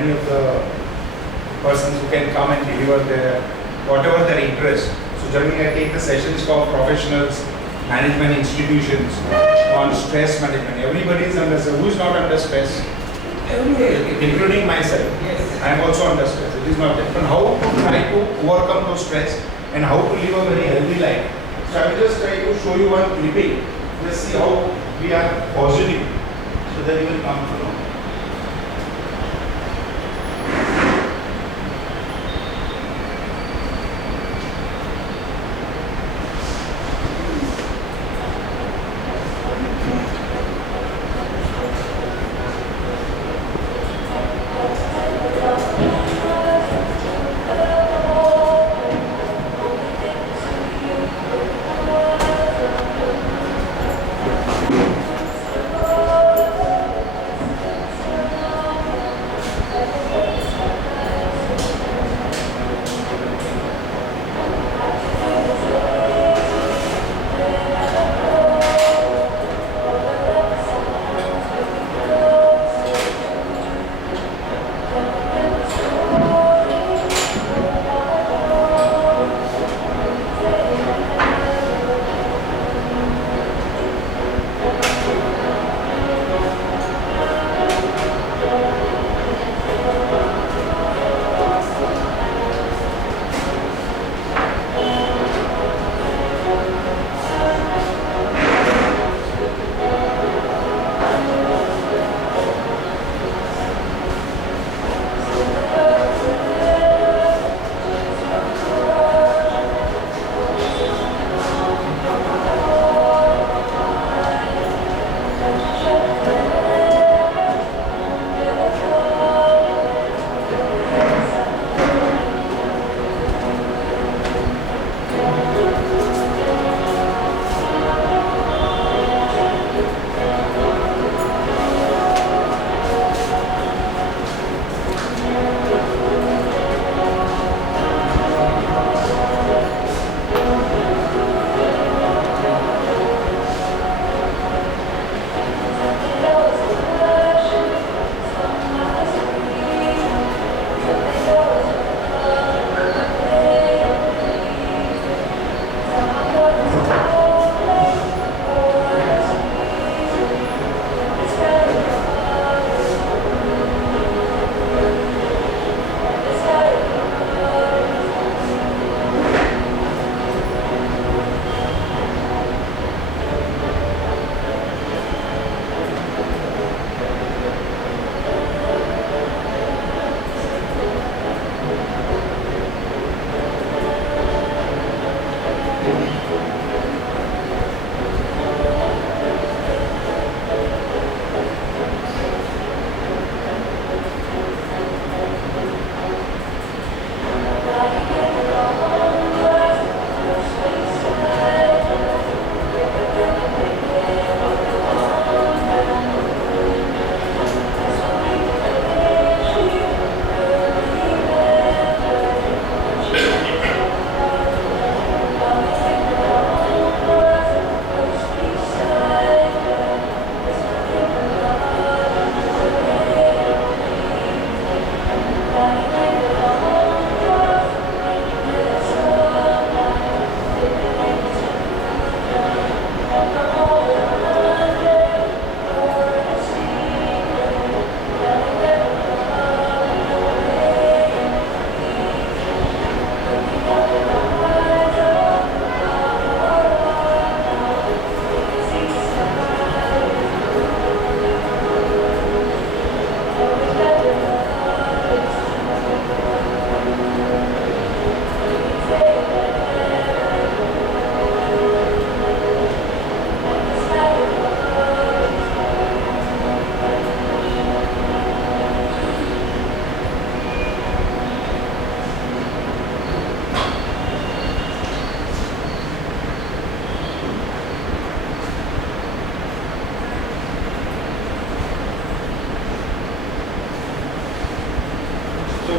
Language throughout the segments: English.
many of the persons who can come and deliver their whatever their interest. So generally I take the sessions for professionals, management institutions on stress management. Everybody is under stress. Who is not under stress? Everybody, including myself. Yes. I am also under stress. It is not that. But how to try to overcome those stress and how to live a very healthy life. So I will just try to show you one clipping. Let's see how we are positive. So that you will come to know.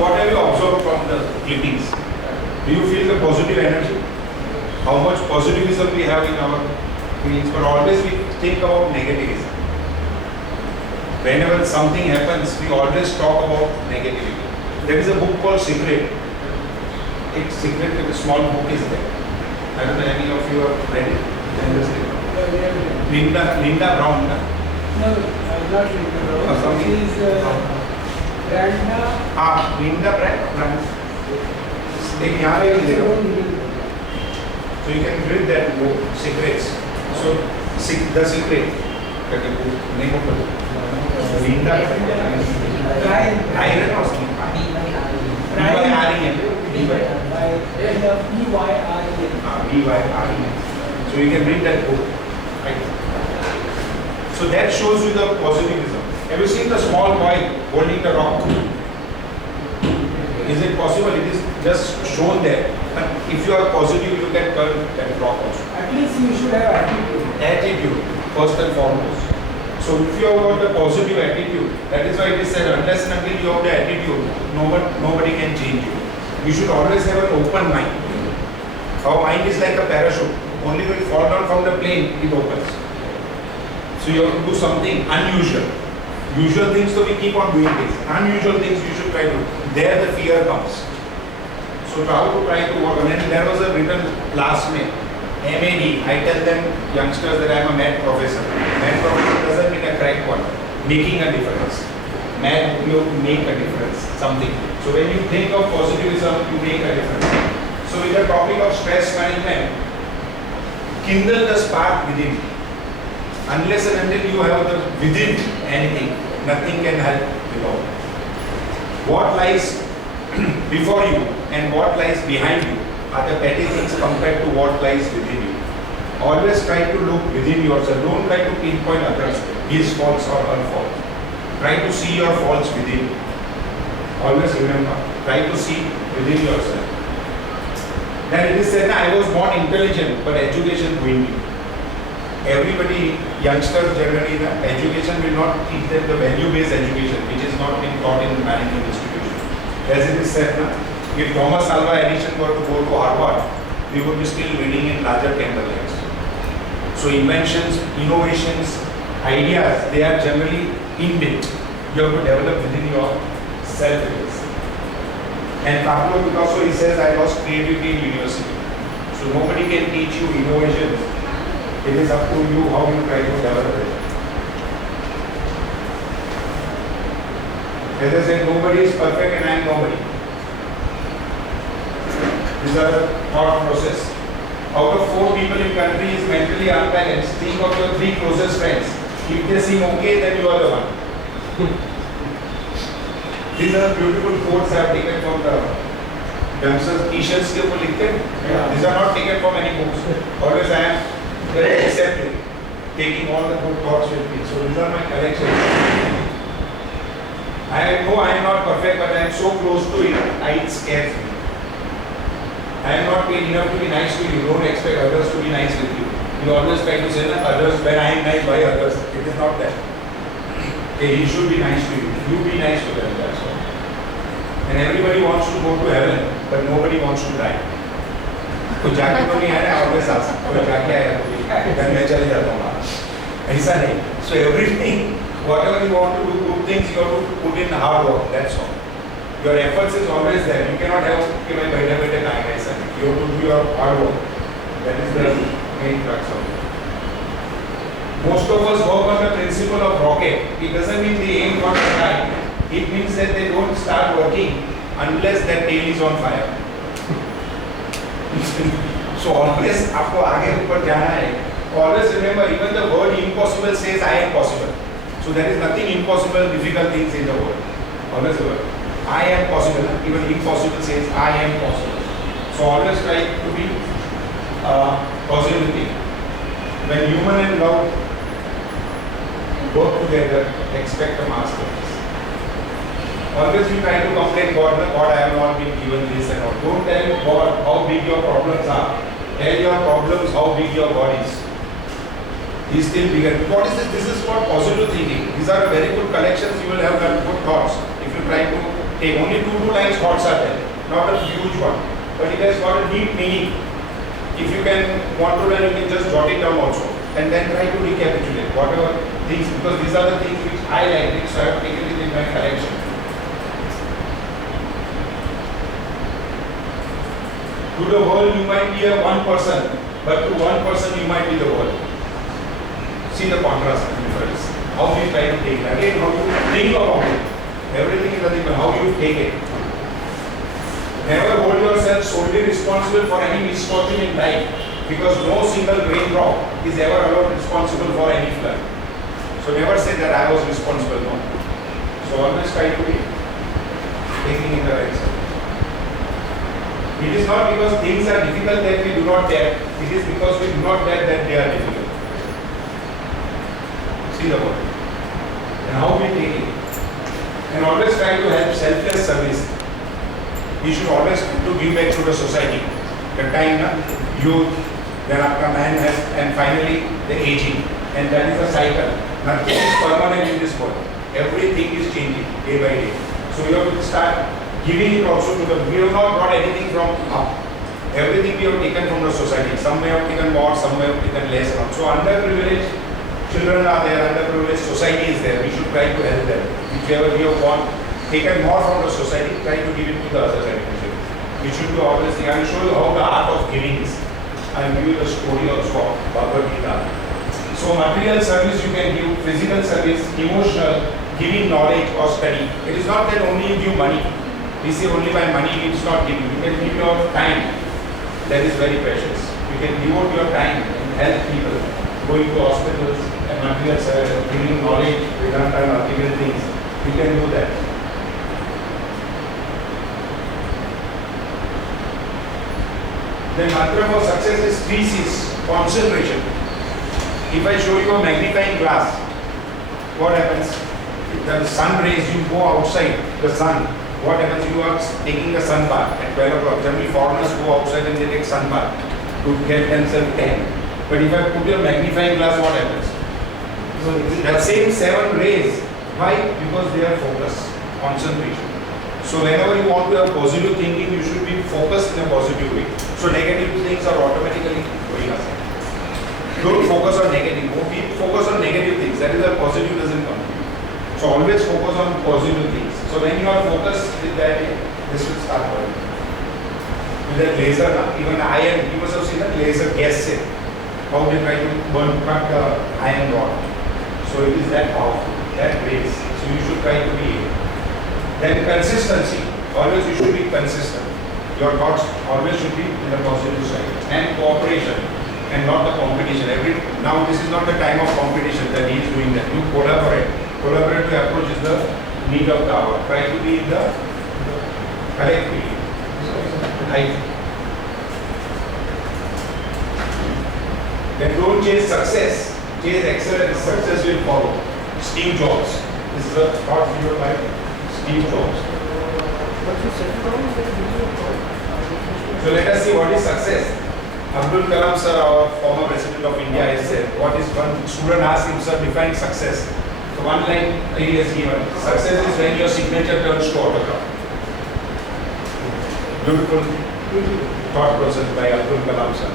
what have you observed from the clippings? Do you feel the positive energy? How much positivism we have in our feelings, but always we think about negativism. Whenever something happens, we always talk about negativity. There is a book called Secret. It's Secret, a small book is there. I don't know any of you have read it. Linda Brown. No, not Linda Brown. Something. She is Branda. Linda Brown. एक यहाँ पे भी देखो. So you can read that book, Secrets. So The Secret. करके book name of the book. Linda. Iron or something. B-Y-R-E-N. So you can read that book. Right. So that shows you the positivism. Have you seen the small boy holding the rock? Is it possible? It is just shown there. But if you are positive, you can turn that rock also. At least you should have attitude. Attitude, first and foremost. So if you have got the positive attitude, that is why it is said, unless and until you have the attitude, nobody can change you. You should always have an open mind. Our mind is like a parachute. Only when you fall down from the plane, it opens. So you have to do something unusual. Usual things, so we keep on doing this. Unusual things you should try to do. There the fear comes. So how to try to work on it. There was a written classmate, MAD. I tell them, youngsters, that I am a math professor. Math professor doesn't mean a crack one. Making a difference. Math, you make a difference. Something. So when you think of positivism, you make a difference. So with the topic of stress management, kindle the spark within. Unless and until you have the within anything, nothing can help without. What lies before you and what lies behind you are the petty things compared to what lies within you. Always try to look within yourself. Don't try to pinpoint others, his faults or her faults. Try to see your faults within. Always remember, try to see within yourself. Then it is said, I was born intelligent, but education ruined me. Everybody, youngsters generally, the education will not teach them the value-based education, which is not being taught in management institutions. As it is said, if Thomas Alva Edison were to go to Harvard, we would be still reading in larger candlelights. So inventions, innovations, ideas, they are generally inbuilt. You have to develop within yourself. And Pablo Picasso, he says, I lost creativity in university. So nobody can teach you innovations. It is up to you how you try to develop it. As I said, nobody is perfect and I am nobody. These are the thought process. Out of 4 people in country is mentally unbalanced. Think of your 3 closest friends. If they seem okay, then you are the one. These are beautiful quotes I have taken from the youngsters. T-shirts ke upar likhte hain. These are not taken from any books. Always I am very accepting, taking all the good thoughts with me. So these are my collections. I know I am not perfect, but I am so close to it, it scares me. I am not paid enough to be nice to you. Don't expect others to be nice with you. You always try to say that others, when I am nice, by others. It is not that. Okay, he should be nice to you. You be nice to them, that's all. And everybody wants to go to heaven, but nobody wants to die. कोई जाके तो नहीं आया, always ask. कोई जाके आया तो घर में चले जाता हूँ. ऐसा नहीं. So everything, whatever you want to do, good things, you have to put in hard work. That's all. Your efforts is always there. You cannot have कि मैं बैठे time ऐसा. You have to do your hard work. That is the main crux of it. Most of us work on the principle of rocket. It doesn't mean they aim for the sky. It means that they don't start working unless their tail is on fire. So always आपको आगे ऊपर जाना है. Always remember, even the word impossible says I am possible. So there is nothing impossible, difficult things in the world. Always remember, I am possible. Even impossible says I am possible. So always try to be positive. When human and love work together, expect a masterpiece. Always you try to complain, God, I have not been given this and all. Don't tell God how big your problems are. Tell your problems how big your God is. He is still bigger. What is this? This is what positive thinking. These are very good collections. You will have good thoughts. If you try to take only 2 lines, thoughts are there. Not a huge one. But it has got a deep meaning. If you can want to learn, you can just jot it down also. And then try to recapitulate whatever things, because these are the things which I liked it, so I have taken it in my collection. To the world, you might be a one person, but to one person, you might be the world. See the contrast and difference. How we try to take it. Again, how you think about it. Everything is different. How you take it. Never hold yourself solely responsible for any misfortune in life, because no single raindrop is ever alone responsible for any flood. So never say that I was responsible. No. So always try to be taking in the right side. It is not because things are difficult that we do not dare. It is because we do not dare that they are difficult. See the word. And how we take it. And always try to help selfless service. We should always to give back to the society. The time, youth, then after man has, and finally the aging. And that is a cycle. Nothing is permanent in this world. Everything is changing day by day. So we have to start giving it also to the, we have not brought anything from up. Everything we have taken from the society. Some may have taken more, some may have taken less. So underprivileged children are there, underprivileged society is there. We should try to help them. Whichever we have taken more from the society, try to give it to the other side. We should do all this thing. I will show you how the art of giving is. I will give you the story also of Bhagavad Gita. So material service you can give, physical service, emotional, giving knowledge or study. It is not that only you give money. We say only by money it's not giving. You can give your time. That is very precious. You can devote your time and help people. Going to hospitals and material service, giving knowledge, Vedanta and material things. You can do that. The mantra for success is 3 C's. Concentration. If I show you a magnifying glass, what happens? The sun rays, you go outside the sun. What happens? You are taking a sun bath at 12 o'clock. Generally foreigners go outside and they take sun bath to get themselves tan. But if I put your magnifying glass, what happens? So that same 7 rays. Why? Because they are focused. Concentration. So whenever you want to have positive thinking, you should be focused in a positive way. So negative things are automatically going aside. Don't focus on negative. People focus on negative things. That is why positive doesn't come. So always focus on positive things. So when you are focused with that, this will start working. With that laser, even iron, you must have seen that laser gas set. How they try to cut the iron rod. So it is that powerful, that rays. So you should try to be. Then consistency. Always you should be consistent. Your thoughts always should be in the positive side. And cooperation and not the competition. Now this is not the time of competition that he is doing that. You collaborate. Collaborative approach is the need of the hour. Try to be in the collective. Then don't chase success. Chase excellence. Success will follow. Steve Jobs. This is a thought video by Steve Jobs. So let us see what is success. Abdul Kalam sir, our former president of India, has said, what is one student asked him, sir, define success. So one line he has given, success is when your signature turns to autograph. Beautiful thought process by Abdul Kalam sir.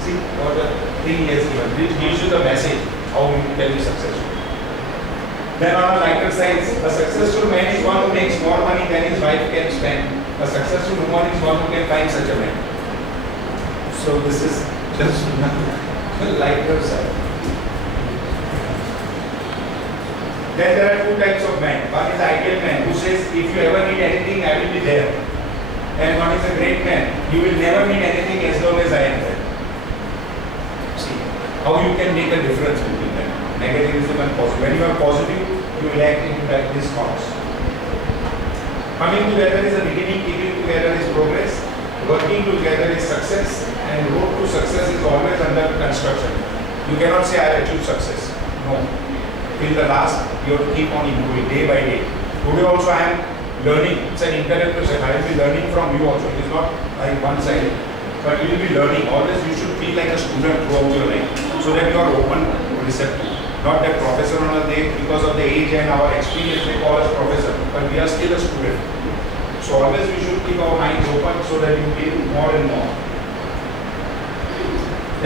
See what the thing he has given. This gives you the message how you can be successful. Then on a lighter side, a successful man is one who makes more money than his wife can spend. A successful woman is one who can find such a man. So this is just the lighter side. Then there are 2 types of men. One is the ideal man who says, if you ever need anything, I will be there. And one is a great man. You will never need anything as long as I am there. See how you can make a difference between them. Negativism and positive. When you are positive, you will act in these thoughts. Coming together is a beginning, keeping together is progress, working together is success, and road to success is always under construction. You cannot say I achieved success. No. Till the last, you have to keep on improving day by day. Today also I am learning. It's an internet process. I will be learning from you also. It is not like one-sided. But you will be learning. Always you should feel like a student throughout your life. So that you are open, receptive. Not that professor on a day, because of the age and our experience, they call us professor. But we are still a student. So always we should keep our minds open so that you feel more and more.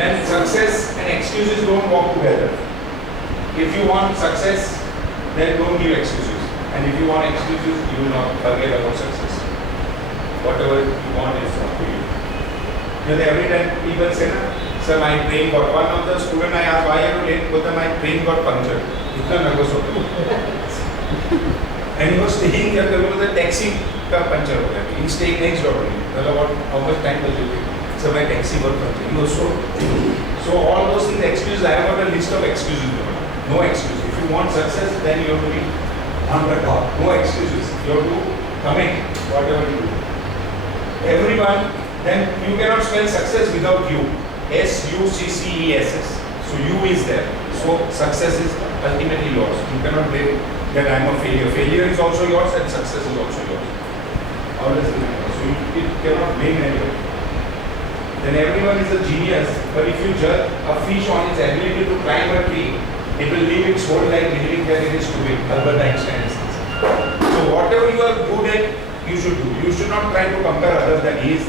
Then success and excuses don't walk together. If you want success, then don't give excuses. And if you want excuses, you will not forget about success. Whatever you want is up to you. You know, every time people say, sir, my train got, one of the student I asked, why are you late? Because my train got punctured. Itna nervous hoता है. And he was staying here, there was a taxi का puncture हो गया. He stayed next door to me. मतलब what, how much time does it take? So my taxi got punctured. He was so all those things, excuses, I have got a list of excuses. No excuse. If you want success, then you have to be on the top. No excuses. You have to commit whatever you do. Everyone, then you cannot spell success without you. S-U-C-C-E-S-S. So you is there. So success is ultimately yours. You cannot blame that I am a failure. Failure is also yours and success is also yours. Always remember. So you cannot blame anyone. Then everyone is a genius. But if you judge a fish on its ability to climb a tree, it will live its whole life believing that it is stupid. Albert Einstein says. So whatever you are good at, you should do. You should not try to compare others that he is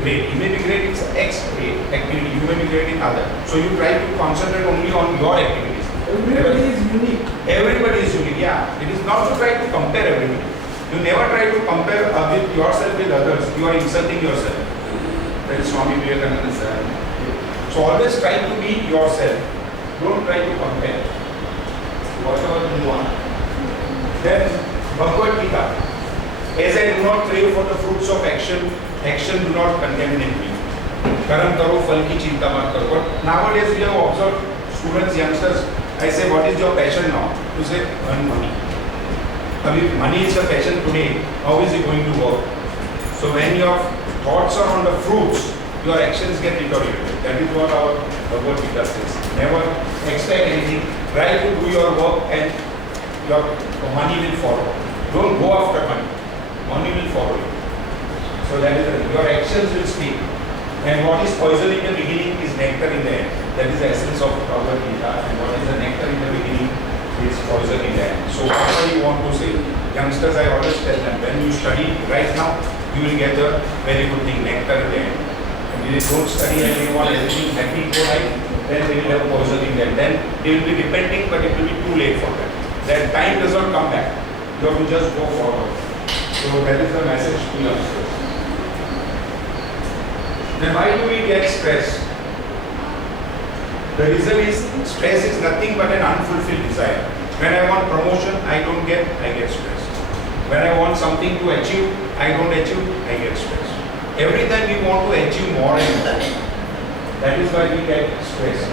great. He may be great in X activity, you may be great in other. So you try to concentrate only on your activities. Everybody is unique. Everybody is unique, yeah. It is not to try to compare everybody. You never try to compare with yourself with others. You are insulting yourself. That is Swami Vivekananda said. So always try to be yourself. Don't try to compare. Whatever you want. Then Bhagavad Gita. As I do not crave for the fruits of action, action do not contaminate me. Karam karo, phal ki chinta mat karo. But nowadays we have observed students, youngsters. I say, what is your passion now? You say, earn money. If money is the passion today, how is it going to work? So when your thoughts are on the fruits, your actions get deteriorated. That is what our Bhagavad Gita says. Never expect anything. Try to do your work and your money will follow. Don't go after money. Money will follow you. So that is your actions will speak. And what is poison in the beginning is nectar in the end. That is the essence of Bhagavad Gita. And what is the nectar in the beginning is poison in the end. So whatever you want to say, youngsters, I always tell them, when you study right now, you will get a very good thing, nectar in the end. And if you don't study and you want everything happy for life, then they will have poison in the end. Then they will be depending, but it will be too late for them. That time does not come back. You have to just go forward. So that is the message to youngsters. Then why do we get stressed? The reason is stress is nothing but an unfulfilled desire. When I want promotion, I don't get, I get stressed. When I want something to achieve, I don't achieve, I get stressed. Every time we want to achieve more and more. That is why we get stressed.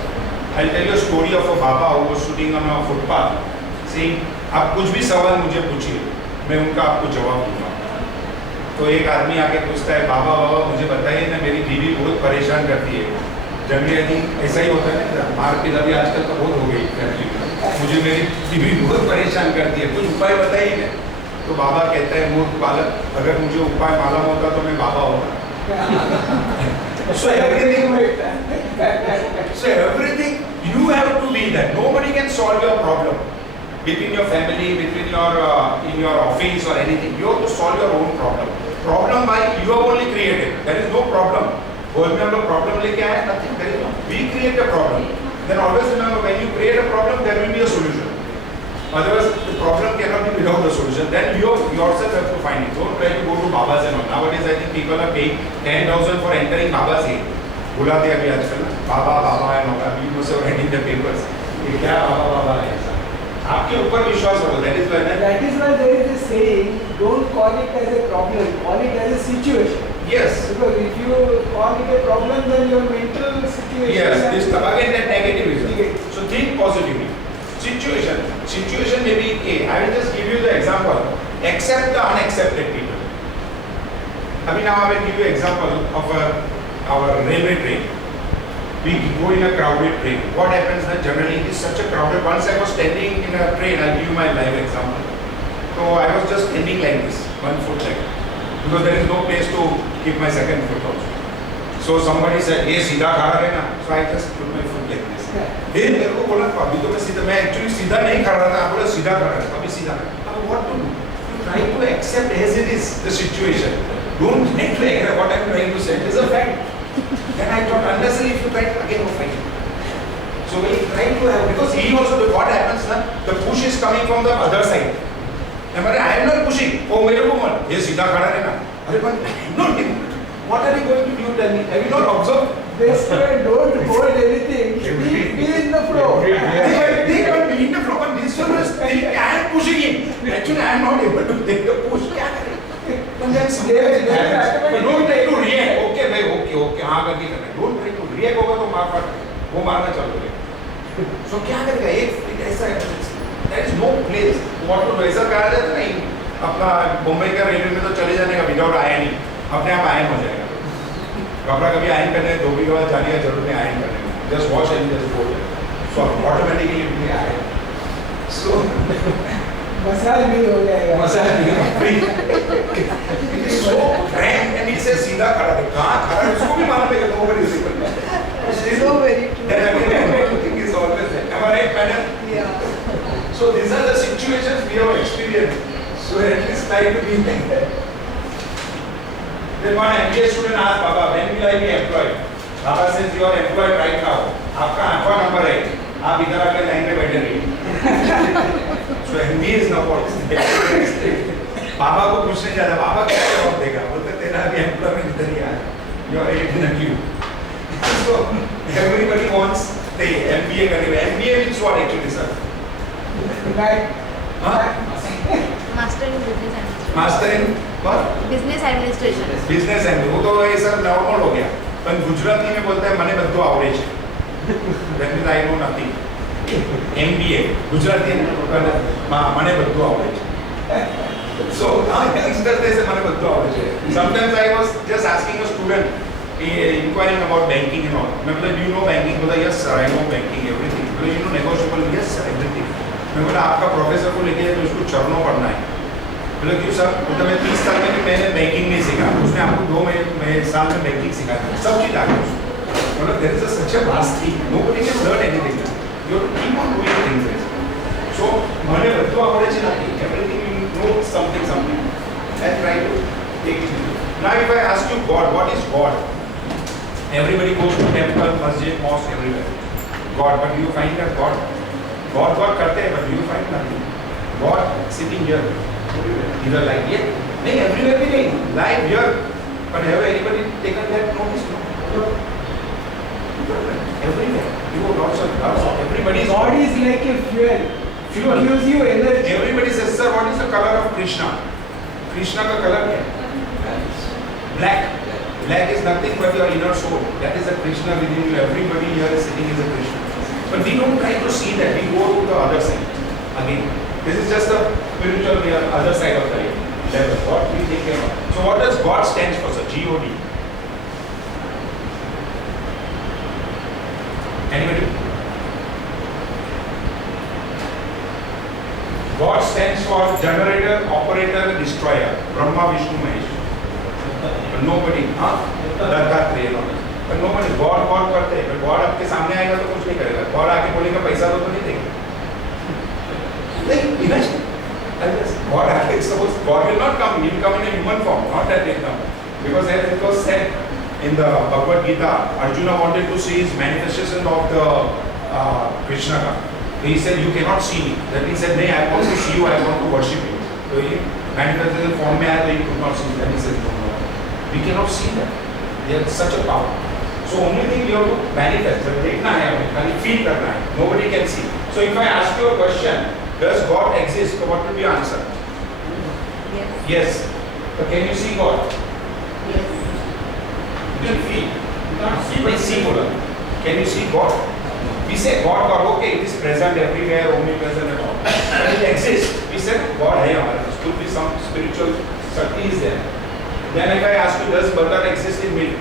I'll tell you a story of a Baba who was sitting on a footpath saying, आप कुछ भी सवाल मुझे पूछिए, मैं उनका आपको जवाब दूंगा. तो एक आदमी आके पूछता है, बाबा बाबा मुझे बताइए ना, मेरी बीवी बहुत परेशान करती है. जनरली आई थिंक ऐसा ही होता है ना, मारपीट अभी आजकल तो बहुत हो गई फैमिली में. मुझे मेरी बीवी बहुत परेशान करती है, कुछ उपाय बताइए ना. तो बाबा कहता है, मूर्ख बालक, अगर मुझे उपाय मालूम होता तो मैं बाबा होता. So everything you have to be that. Nobody can solve your problem. Between your family, between your in your office or anything, you have to solve your own problem. Problem by you have only created. There is no problem. World में हम लोग problem लेके आए, nothing. There is no. We create a problem. Then always remember, when you create a problem, there will be a solution. Otherwise, the problem cannot be without the solution. Then you yourself have to find it. Don't try to go to Babas and all. Nowadays, I think people are paying 10,000 for entering Babas here. बुलाते हैं अभी आजकल ना, बाबा बाबा है ना, अभी मुझसे writing the papers. ये क्या बाबा बाबा है ऐसा? आपके ऊपर विश्वास रखो. That is why there is a saying, don't call it as a problem, call it as a situation. Yes. Because if you call it a problem, then your mental situation. Yes. This again that negativism. So think positively. Situation may be A. I will just give you the example. Accept the unaccepted people. Abhi now I will give you example of our railway train. We go in a crowded train. What happens that generally it is such a crowded. Once I was standing in a train, I'll give you my live example. So I was just standing like this, 1 foot like, because there is no place to keep my second foot also. So somebody said, "ये सीधा खड़ा है ना?" So I just put my foot like this. Then मेरे को बोला, अभी तो मैं सीधा, मैं actually सीधा नहीं खड़ा था, बोला सीधा खड़ा है, अभी सीधा. Now what to do? You try to accept as it is the situation. Don't try to agree what I'm trying to say. It is a fact. Then I thought, unnecessarily if you try again, no fight. So we try to have, because he also, what happens now, the push is coming from the other side. I am not pushing. Oh, मेरे को मत, ये सीधा खड़ा रहना. अरे but not him. What are you going to do? Tell me. Have you not observed? They say don't hold anything. Be in the flow. They can't be in the flow, but this one is thinking, I am pushing him. Actually, I am not able to take the push. क्या करें? But then don't try to react. Okay, भाई, okay, हाँ करके करना. Don't try to react होगा तो मार पड़. वो मारना चालू करेगा. So क्या करेगा? एक ऐसा है. There is no place. What to do? ऐसा कहा जाता है नहीं. अपना मुंबई का रेलवे में तो चले जाने का विदाउट आया नहीं. अपने आप आयन हो जाएगा. कपड़ा कभी आयन करने धोबी के बाद जाने का जरूरत नहीं आयन करने में. Just wash and just go there. So automatically it will आए. So मसाज भी हो जाएगा. मसाज भी free. It is so grand and it says सीधा खड़ा है. कहाँ खड़ा है उसको भी मालूम है कि nobody is able to. So very true. Then again everything is always there. Am I right, madam? Yeah. So these are the situations we have experienced. So at least try to be like that. Then one MBA student asked Baba, when will I be employed? Baba says you are employed right now. आपका आंखों number है. आप इधर आके line में बैठे रहिए. So MBA is not what is बाबा को पूछने जाता बाबा क्या जवाब देगा? बोलते तेरा भी employment इधर ही आया. You are in the queue. So everybody wants the MBA करने. MBA means what actually, sir? Right. Huh? Master in Business Administration. Master in what? Business Administration. Business and वो तो ये सब नॉर्मल हो गया. पर गुजराती में बोलते हैं मने बद्दो आवड़े છે. That means I know nothing. MBA Gujarati में मने बद्दो आवड़े છે. So youngsters they say मने बद्दो आवड़े છે. Sometimes I was just asking a student inquiring about banking and all. मैं बोला do you know banking? बोला yes sir I know banking everything. बोला you know negotiable? Yes sir everything. मैं बोला आपका professor को लेके तो उसको चरणों पढ़ना है. बोले क्यों सर? मतलब मैं 30 साल में भी मैंने बैंकिंग नहीं सीखा. उसने आपको 2 साल में बैंकिंग सिखा दी. सब चीज आ गई उसको. मतलब there is such a vast thing. Nobody can learn anything. You have to keep on doing things. So મને બધું આવડે છે નથી. Everything you know something. And try to take it. Now if I ask you God, what is God? Everybody goes to temple, masjid, mosque, everywhere. God, but do you find that God करते हैं, but do you find nothing? God sitting here, either like here, नहीं everywhere भी नहीं, live here, but have anybody taken that notice? No. Everywhere, you go lots of, everybody. God is like a fuel. Fuel. Gives you energy. Everybody says, sir, what is the color of Krishna? Krishna का color क्या है? Black. Black is nothing but your inner soul. That is the Krishna within you. Everybody here is sitting as a Krishna. But we don't try to see that. We go to the other side. Again, this is just the spiritual other side of the level. What we take care of. So what does God stands for, sir? G-O-D. Anybody? God stands for generator, operator, destroyer. Brahma, Vishnu, Mahesh. But nobody, Dattatreya. But nobody, God करते हैं. God आपके सामने आएगा तो कुछ नहीं करेगा. God आके बोलेगा पैसा दो तो नहीं देगा. नहीं, imagine. God आके suppose God will not come. He will come in a human form, not that they come. Because as it was said in the Bhagavad Gita, Arjuna wanted to see his manifestation of the Krishna. He said, you cannot see me. Then he said, no, I want to see you. I want to worship you. So he manifested form में आया तो he could not see. Then he said, no. We cannot see that. They have such a power. So only thing we have to manifest. देखना है हमें, खाली feel करना है. Nobody can see. So if I ask you a question, does God exist? So what will be your answer? Yes. Yes. So can you see God? Yes. You can feel. You can't see, but see बोला. Can you see God? We say God, okay, it is present everywhere, omnipresent and all. But it exists. We said God है हमारे पास. Could be some spiritual Shakti is there. Then if I ask you, does butter exist in milk?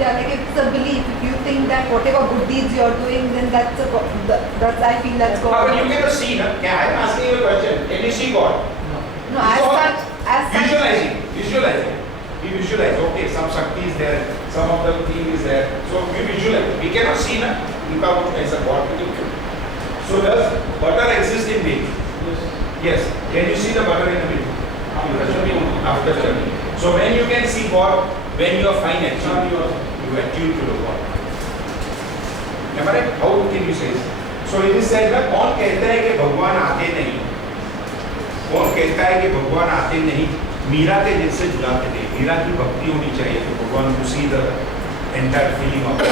Yeah, like it's a belief. If you think that whatever good deeds you are doing, then that's I feel that's God. But you cannot see, na? I am asking you a question. Can you see God? No, as such. Visualizing. We visualize. Okay, some Shakti is there, some of the thing is there. So we visualize. We cannot see, na? Inka kuch aisa God. So does butter exist in milk? Yes. Can you see the butter in the milk? After churning. So when you can see God, when you are fine actually, you are tuned to the God. हमारे how can you से? So it is said ना, कौन कहता है कि भगवान आते नहीं? कौन कहता है कि भगवान आते नहीं? मीरा के दिल से जुड़ाते थे, मीरा की भक्ति होनी चाहिए तो भगवान उसी द एंटायर फीलिंग ऑफ।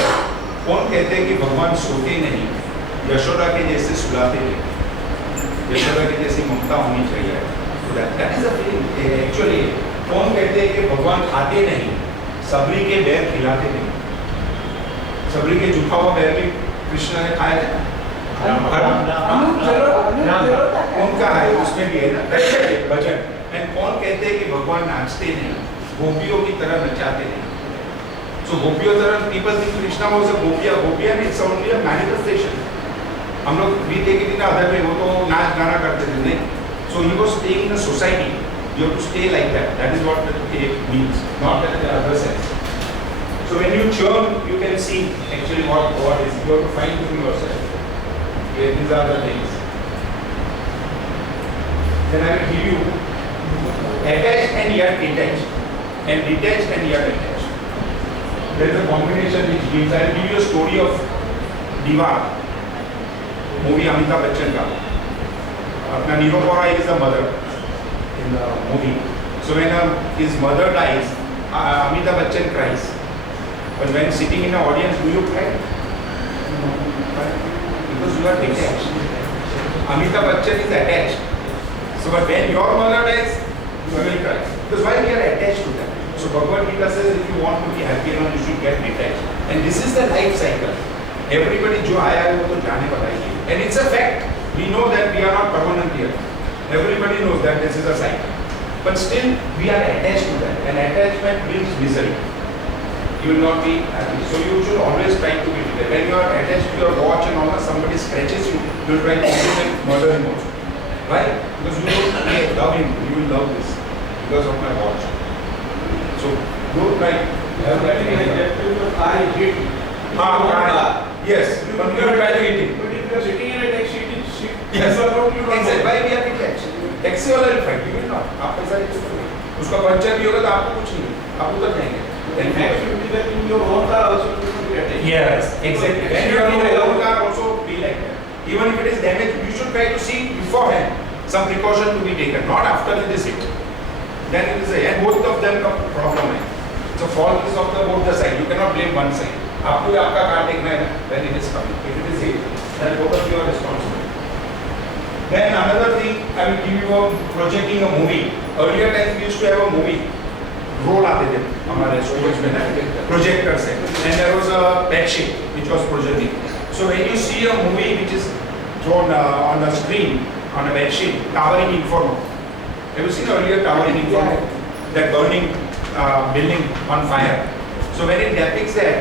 कौन कहते हैं कि भगवान सोते नहीं? यशोदा के जैसे सुलाते थे, यशोदा की जैसी ममता होनी चाहिए। So that is a feeling actually। कौन कहते हैं कि भगवान खाते नहीं? सबरी के बैर खिलाते नहीं। सबरी के झुका हुआ बैर भी कृष्ण ने खाया था। उनका है, उसमें भी है ना भजन। एंड कौन कहते हैं कि भगवान नाचते नहीं? गोपियों की तरह नचाते नहीं। सो गोपियों तरह people think Krishna was a गोपिया, गोपिया मींस ओनली अ मैनिफेस्टेशन। हम लोग भी थे कि दिन अदर में वो तो नाच गाना करते थे, नहीं। So he was staying in a society, you have to stay like that, that is what the means, not in the other sense. So when you churn, you can see actually what is. You have to find through yourself. Okay, these are the things. Then I will give you attached and yet detached, and detached and yet attached. There is a combination which gives. I will give you a story of Diva, movie Amitabh Bachchan का. अपना Nirupara is the mother in the movie. So when his mother dies, Amitabh Bachchan cries. But when sitting in an audience, do you cry? No. Because you are detached. Amitabh Bachchan is attached. So but when your mother dies, you will cry. Because why we are attached to that? So Bhagavad Gita says if you want to be happy, you should get detached. And this is the life cycle. Everybody जो आया है वो तो जाने वाला ही है. And it's a fact. We know that we are not permanent here. Everybody knows that this is a cycle. But still we are attached to that. And attachment brings misery. You will not be happy. So you should always try to be there. When you are attached to your watch and all that, somebody scratches you, you will try to kill him, murder him also. Why? Because you don't love him. You will love this because of my watch. So don't try. I hit. Yes. But you will try to hit him. But if you are sitting in a taxi, it is shit. Yes. You don't Exactly. Why we are detached? Taxi वाला will fight. You will not. आप पैसा नहीं चुकाओगे. उसका puncture भी होगा तो आपको कुछ नहीं. आप उतर जाएंगे. Then next should be that in your own car also you should be attached. Yes, exactly. When you are in your own car, also be like that. Even if it is damaged, you should try to see beforehand some precaution to be taken, not after it is hit. Then it is and both of them का problem है. So fault is of the both the side. You cannot blame one side. आपको आपका car देखना है ना when it is coming. If it is hit, then both of you are responsible. Then another thing, I will give you a projecting a movie. Earlier times we used to have a movie. Role आते थे हमारे schools में ना projector से, and there was a bed sheet which was projecting. So when you see a movie which is thrown on the screen on a bed sheet, Towering Inferno. Have you seen earlier Towering Inferno? That burning building on fire. So when it depicts that,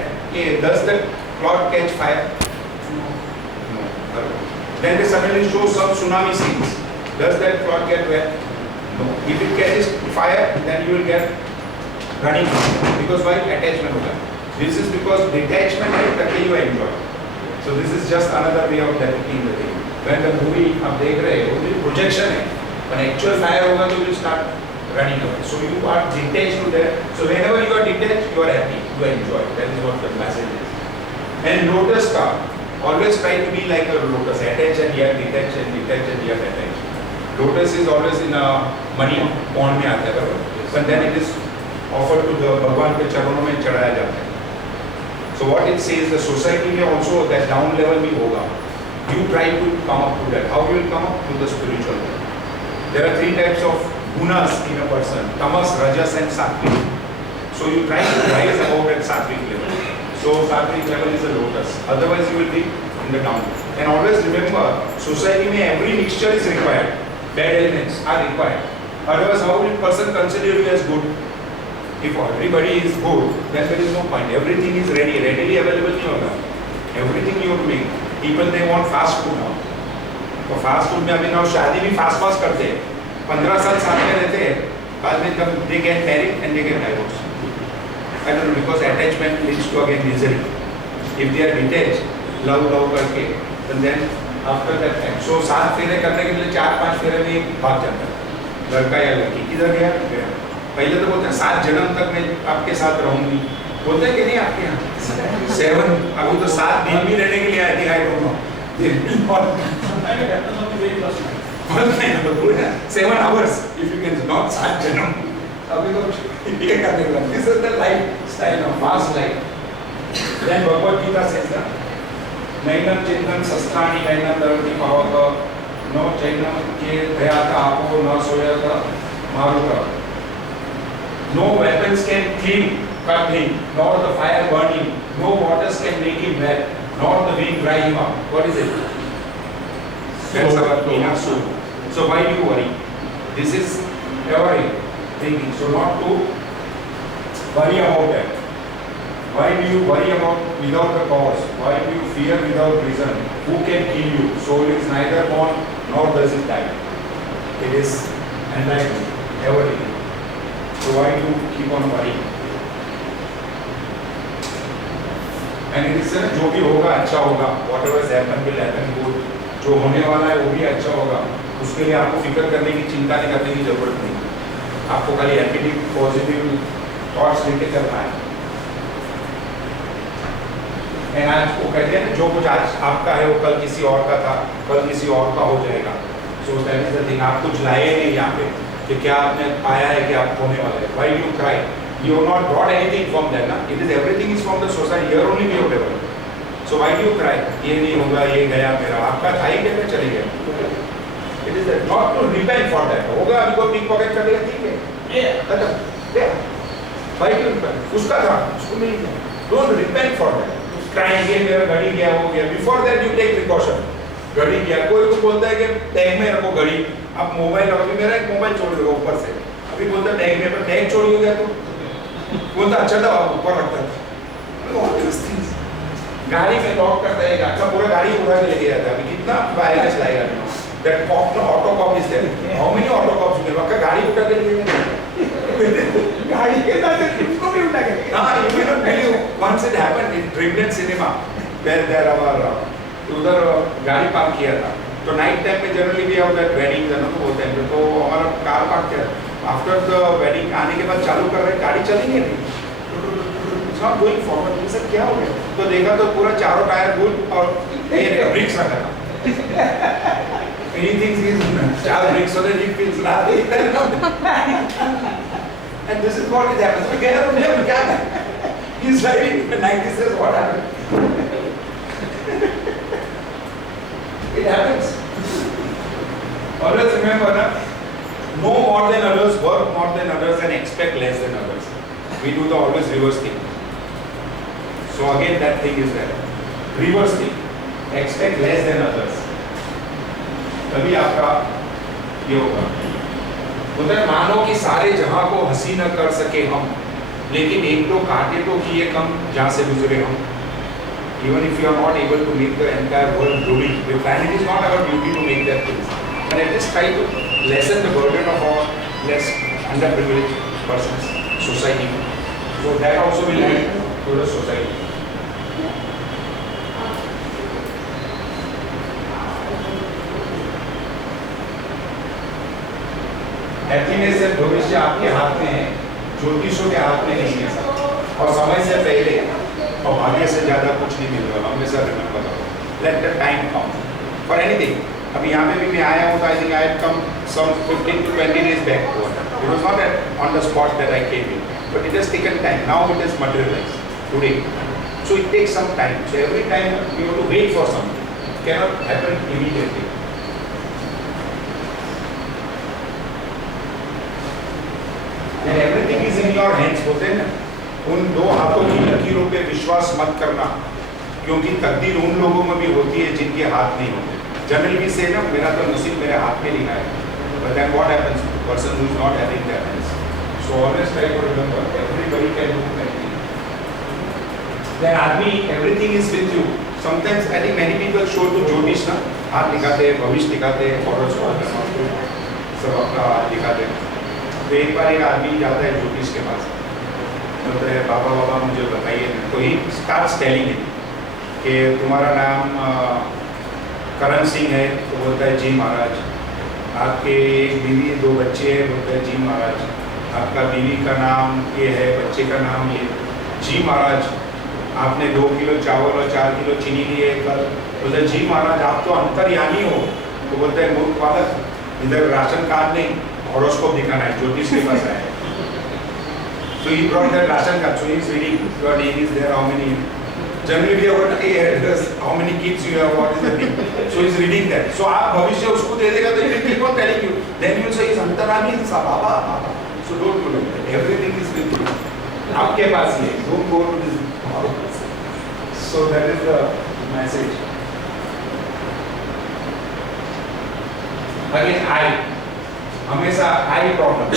does the plot catch fire? No. Then they suddenly show some tsunami scenes. Does that plot get wet? No. If it catches fire, then you will get running because why attachment होगा. This is because detachment है तभी you enjoy. So this is just another way of depicting the thing. When the movie आप देख रहे हो, वो projection है. When actual fire होगा तो you will start running away. So you are detached to that. So whenever you are detached, you are happy. You enjoy. That is what the message is. And lotus का always try to be like a lotus, attached and yet detached and detached and yet attached. Lotus is always in a money pond में आता है, but then it is offered to the भगवान के चरणों में चढ़ाया जाता है. So what it says, the society में also that down level भी होगा. You try to come up to that. How you will come up to the spiritual level? There are 3 types of gunas in a person: tamas, rajas, and sattvic. So you try to rise above that sattvic level. So sattvic level is a lotus. Otherwise you will be in the down. And always remember, society में every mixture is required. Bad elements are required. Otherwise, how will a person consider you as good? If everybody is good, then there is no point. Everything is readily available नहीं होगा. Everything you make. People they want fast food now. तो fast food में अभी now शादी भी fast करते हैं. 15 साल साथ में रहते हैं. बाद में जब they get married and they get divorced. I don't know, because attachment leads to again misery. If they are detached, love करके, then after that time, so 7 फेरे करने के लिए 4-5 फेरे में भाग जाता है. लड़का या लड़की किधर गया? पहले तो बोलते हैं 7 जन्म तक मैं आपके साथ रहूंगी, बोलते हैं कि नहीं आपके यहाँ 7, अभी तो 7 दिन भी रहने के लिए आई think, I don't know, 7 hours if you can not 7 जन्म, अभी तो ये करने लगा. This is the lifestyle of fast life. Then Bhagavad Gita says that नैनम चिन्नम शस्त्राणि नैनम दरति Pavak no चैनम के दयाता आपो न सोयत मारुत. No weapons can cut him, nor the fire burn him, no waters can make him wet, nor the wind dry him up. What is it? That's our inner soul. So why do you worry? This is our thinking. So not to worry about that. Why do you worry about without a cause? Why do you fear without reason? Who can kill you? Soul is neither born nor does it die. It is enlightened, everything. So why do you keep on worrying? And it is जो भी होगा अच्छा होगा. Whatever has happened will happen good. जो होने वाला है वो भी अच्छा होगा. उसके लिए आपको फिक्र करने की, चिंता नहीं करने की जरूरत नहीं. आपको खाली हैप्पी पॉजिटिव थॉट्स लेके चलना है. And आज वो कहते हैं जो कुछ आज आपका है वो कल किसी और का था, कल किसी और का हो जाएगा. So that is the thing. आप कुछ लाए नहीं यहाँ पे कि क्या आपने पाया है कि आप होने वाले हैं. Why do you cry? You have not brought anything from there, ना? It is everything is from the society. Here only we have developed. So why do you cry? ये नहीं होगा, ये गया मेरा. आपका था ही क्या चले गया. It is not to repent for that. होगा अभी कोई पिक पॉकेट कर लिया ठीक है. अच्छा, why do you repent? उसका था, उसको मिल गया. Don't repent for that. Crying के मेरा घड़ी गया हो गया. Before that you take precaution. घड़ी गया. कोई को बोलता है कि टैग में रखो घड़ी. अब मोबाइल अभी मेरा एक मोबाइल चोरी हो गया ऊपर से. अभी बोलता है टैग में, पर टैग चोरी हो गया तो बोलता अच्छा था ऊपर रखता था. गाड़ी में लॉक करता है, अच्छा पूरा गाड़ी उड़ा के लेके जाता है. अभी कितना वायरलेस चलाएगा. That cop, no auto cop is there. How many auto cops you can? गाड़ी उठा के लेके जाता है. गाड़ी के साथ इसको भी उठा के. हाँ, you may not tell you. Once it happened in Dreamland Cinema, where there our उधर गाड़ी पार्क किया था. तो नाइट टाइम में जनरली भी हम वेडिंग है ना तो बोलते हैं तो हमारा कार पार्क किया. आफ्टर द वेडिंग आने के बाद चालू कर रहे गाड़ी चलेंगे नहीं. It's not going forward. Sir क्या हो गया? तो देखा तो पूरा चारों टायर गुल और ये ब्रेक्स रखा था. Anything is 4 bricks so that it feels like and this is what it happens. We get out of क्या है? He's driving in the 90s says what happened? It happens. Always remember that know more than others, work more than others and expect less than others. We do the always reverse thing. So again that thing is there. Reverse thing. Expect less than others. तभी आपका ये होगा. उधर मानो कि सारे जहां को हंसी न कर सके हम, लेकिन एक दो कांटे तो किए कम जहां से गुजरे हम. Even if you are not able to make the entire world blooming, the planet is not our duty to make that things. But at least try to lessen the burden of our less underprivileged persons, society. So that also will help to the society. Happiness से भविष्य आपके हाथ में है, ज्योतिषों के हाथ में नहीं है सर. और समय से पहले और भाग्य से ज़्यादा कुछ नहीं मिल रहा. हमेशा रिमेंबर करो. Let the time come for anything. अभी यहाँ पे भी मैं आया हूँ तो I think I had come some 15 to 20 days back. It was not on the spot that I came in, but it has taken time. Now it is materialized today. So it takes some time. So every time you have to wait for something. It cannot happen immediately. And everything is in your hands. बोलते हैं ना, उन 2 हाथों की लकीरों पे विश्वास मत करना, क्योंकि तकदीर उन लोगों में भी होती है जिनके हाथ नहीं होते. जनरली भी से ना मेरा तो नसीब मेरे हाथ में लिखा है. But then what happens to the person who is not having their hands? So always try to remember everybody can do anything. Then आदमी everything is with you. Sometimes I think many people show to ज्योतिष ना हाथ दिखाते हैं, भविष्य दिखाते हैं, horoscope सब अपना हाथ दिखाते हैं. तो एक बार एक आदमी जाता है ज्योतिष के पास, बोलता है बाबा मुझे बताइए. तो ही स्टार्ट्स टेलिंग कि तुम्हारा नाम करण सिंह है. तो बोलता है जी महाराज. आपके एक बीवी 2 बच्चे हैं. बोलता है जी महाराज. आपका बीवी का नाम ये है, बच्चे का नाम ये. जी महाराज आपने 2 किलो चावल और 4 किलो चीनी लिए कल, बोलते जी महाराज आप तो अंतर्यामी हो। तो बोलते हैं मूर्ख बालक, इधर राशन कार्ड नहीं हॉरोस्कोप दिखाना है, ज्योतिष के पास आए। So he brought the ration card, so he's reading your name is there, how many, generally we have got a address, how many kids you have, what is the name, so he's reading that. So आप भविष्य उसको दे देगा तो he will keep on telling you, then you say he's अंतरामी Baba Baba, so don't do that, everything is with you, आपके पास ही है, don't go to this. So that is the message. Again I, हमेशा I problem.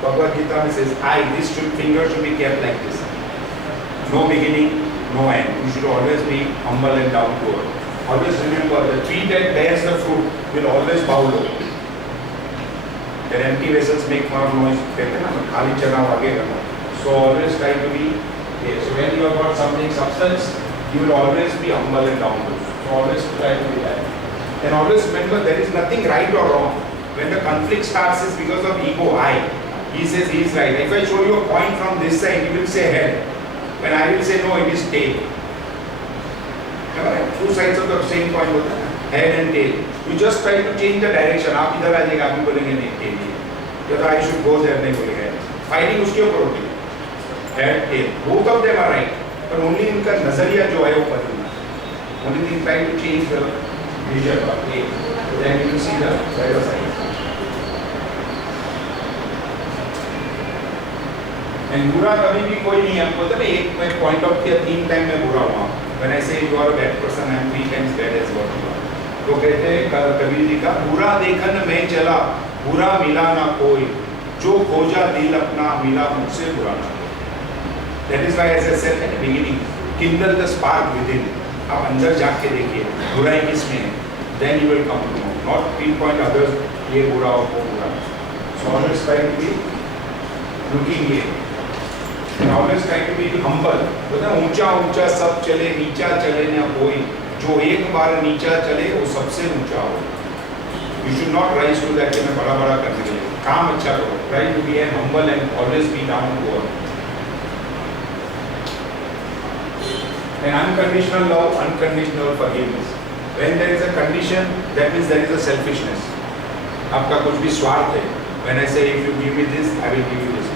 Bhagavad Gita says, this finger should be kept like this. No beginning, no end. You should always be humble and down to earth. Always remember, the tree that bears the fruit will always bow low. Their empty vessels make more noise. खाली चना वागेगा. So always try to be there. So when you have got something substance, you will always be humble and down to earth. So always try to be that. And always remember, there is nothing right or wrong. When the conflict starts, it's because of ego, I. He says he is right. If I show you a point from this side, you will say head. When I will say no, it is tail. Two sides of the same coin, head and tail. You just try to change the direction. आप इधर आ जाएगा, आप भी बोलेंगे नहीं tail. या तो I should go there, नहीं बोलेंगे. Fighting उसके ऊपर होती है. Head, tail. Both of them are right. But only इनका नजरिया जो है वो बदलना. Only thing trying to change the vision of tail. Then you will see the better side. And बुरा कभी भी कोई नहीं है, बोलते ना एक मैं पॉइंट ऑफ किया 3 टाइम मैं बुरा हुआ। When I say you are a bad person, I am 3 times bad as what you are. तो कहते हैं कबीर जी का बुरा देखन मैं चला, बुरा मिला ना कोई, जो खोजा दिल अपना मिला मुझसे बुरा ना कोई। That is why as I said at the beginning, kindle the spark within. आप अंदर जाके देखिए बुराई किस में है, then you will come to know. Not pinpoint others, ये बुरा और वो बुरा. So always try to be looking here. And always try to be humble. बोलते हैं ऊंचा ऊंचा सब चले, नीचा चले ना कोई, जो एक बार नीचा चले वो सबसे ऊंचा हो. You should not rise to that कि मैं बड़ा बड़ा करने के लिए. काम अच्छा करो. Try to be humble and always be down to earth. And unconditional love, unconditional forgiveness. When there is a condition, that means there is a selfishness. आपका कुछ भी स्वार्थ है. When I say if you give me this, I will give you this.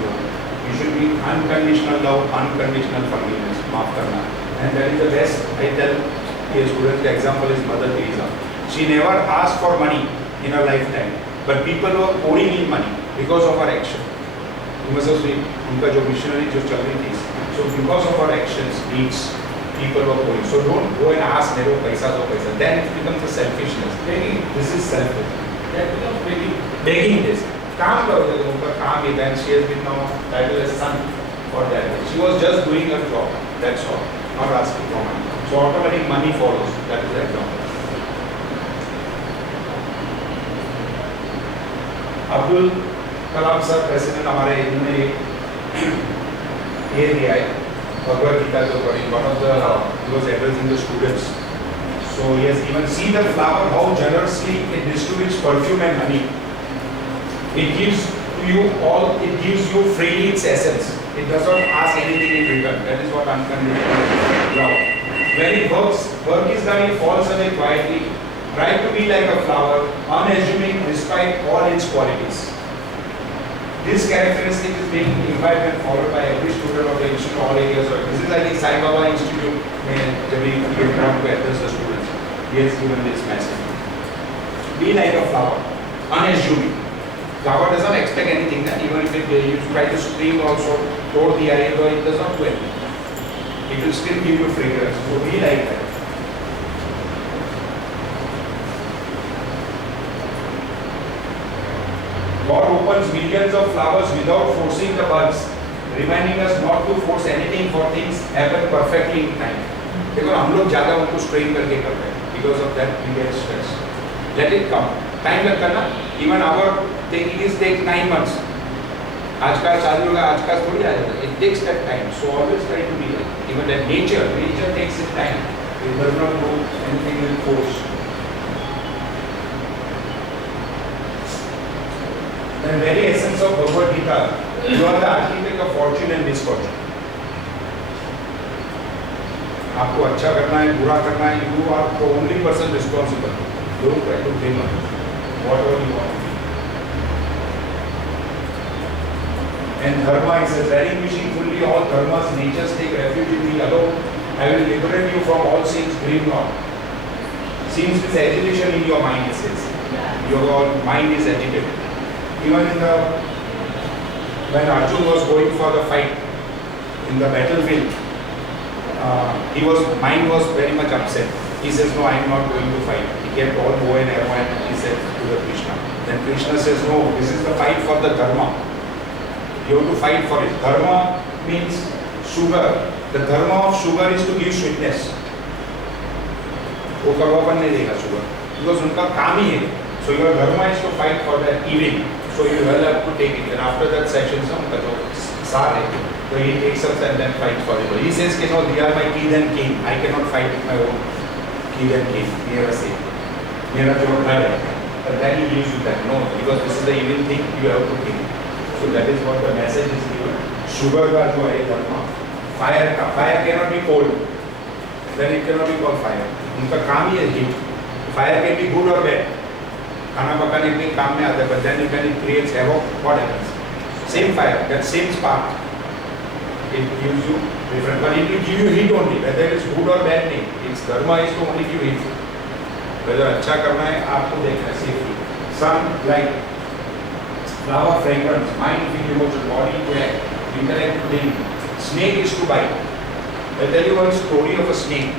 You should be unconditional love, unconditional forgiveness. माफ करना. And that is the best. I tell a student, the example is Mother Teresa. She never asked for money in her lifetime, but people were pouring in money because of her action. You must have seen उनका जो missionary जो चल रही थी. So because of her actions, deeds, people were pouring. So don't go and ask मेरे को पैसा दो पैसा. Then it becomes a selfishness. Begging, this is selfish. That becomes begging. Begging this. काम करोगे तो उनका काम ही. Then she has been now titled as son for that. She was just doing her job. That's all. Not asking for money. So automatic money follows. That is the example. Abdul Kalam sir president हमारे इन्होंने ये दिया है भगवद गीता के ऊपर. One of the he was addressing the students. So he has even see the flower how generously it distributes perfume and honey. It gives you all, it gives you freely its essence. It does not ask anything in return. That is what unconditional love. When it works, work is done, it falls away quietly. Try to be like a flower, unassuming despite all its qualities. This characteristic is being imbibed and followed by every student of the institute, all areas. This is like a Sai Baba Institute. Jab he come to address the students, he has given this message. Be like a flower, unassuming. Flower does not expect anything. Even if you try to scream also, toward the eye, it does not do anything. It will still give you fragrance. So be like that. God opens millions of flowers without forcing the buds, reminding us not to force anything for things happen perfectly in time. देखो हम लोग ज़्यादा उनको strain करके करते हैं. Because of that we get stressed. Let it come. Time लगता ना. Even our it takes 9 months. आज का चालू होगा, आज का थोड़ी आएगा. It takes that time. So always try to be like. Even that nature takes its time. It does not do anything in force. The very essence of Bhagavad Gita, you are the architect of fortune and misfortune. आपको अच्छा करना है, बुरा करना है, you are the only person responsible. Don't try to blame others. Whatever you want to be. And dharma is a relinquishing fully all dharmas, natures take refuge in me alone. I will liberate you from all sins, grieve not. Seems is agitation in your mind, it says. Your mind is agitated. Even in the when Arjun was going for the fight in the battlefield, mind was very much upset. He says, no, I am not going to fight. He kept all bow and arrow and he said to the Krishna. Then Krishna says, no, this is the fight for the dharma. You have to fight for it. Dharma means sugar. The dharma of sugar is to give sweetness. वो कड़वापन नहीं देगा sugar. Because उनका काम ही है. So your dharma is to fight for the evil. So you will have to take it. And after that session, उनका जो सार है, so he takes up and then fights for it. He says, no, they are my king and king. I cannot fight with my own king and king. मेरा से, मेरा जो घर है. But then he gives you that. No, because this is the evil thing, you have to kill. So that is what the message is given. Sugar का जो है dharma, fire cannot be cold. Then it cannot be called fire. उनका काम ही है heat. Fire can be good or bad. खाना पकाने के काम में आता है, but then when it creates havoc, what happens? Same fire, that same spark, it gives you different, but it will give you heat only, whether it is good or bad thing. Its dharma is to only give heat. Whether अच्छा करना है आपको देखना है safely. Some like flower fragrance, mind, feel, emotion, body to act, intellect to think. Snake is to bite. I tell you one story of a snake.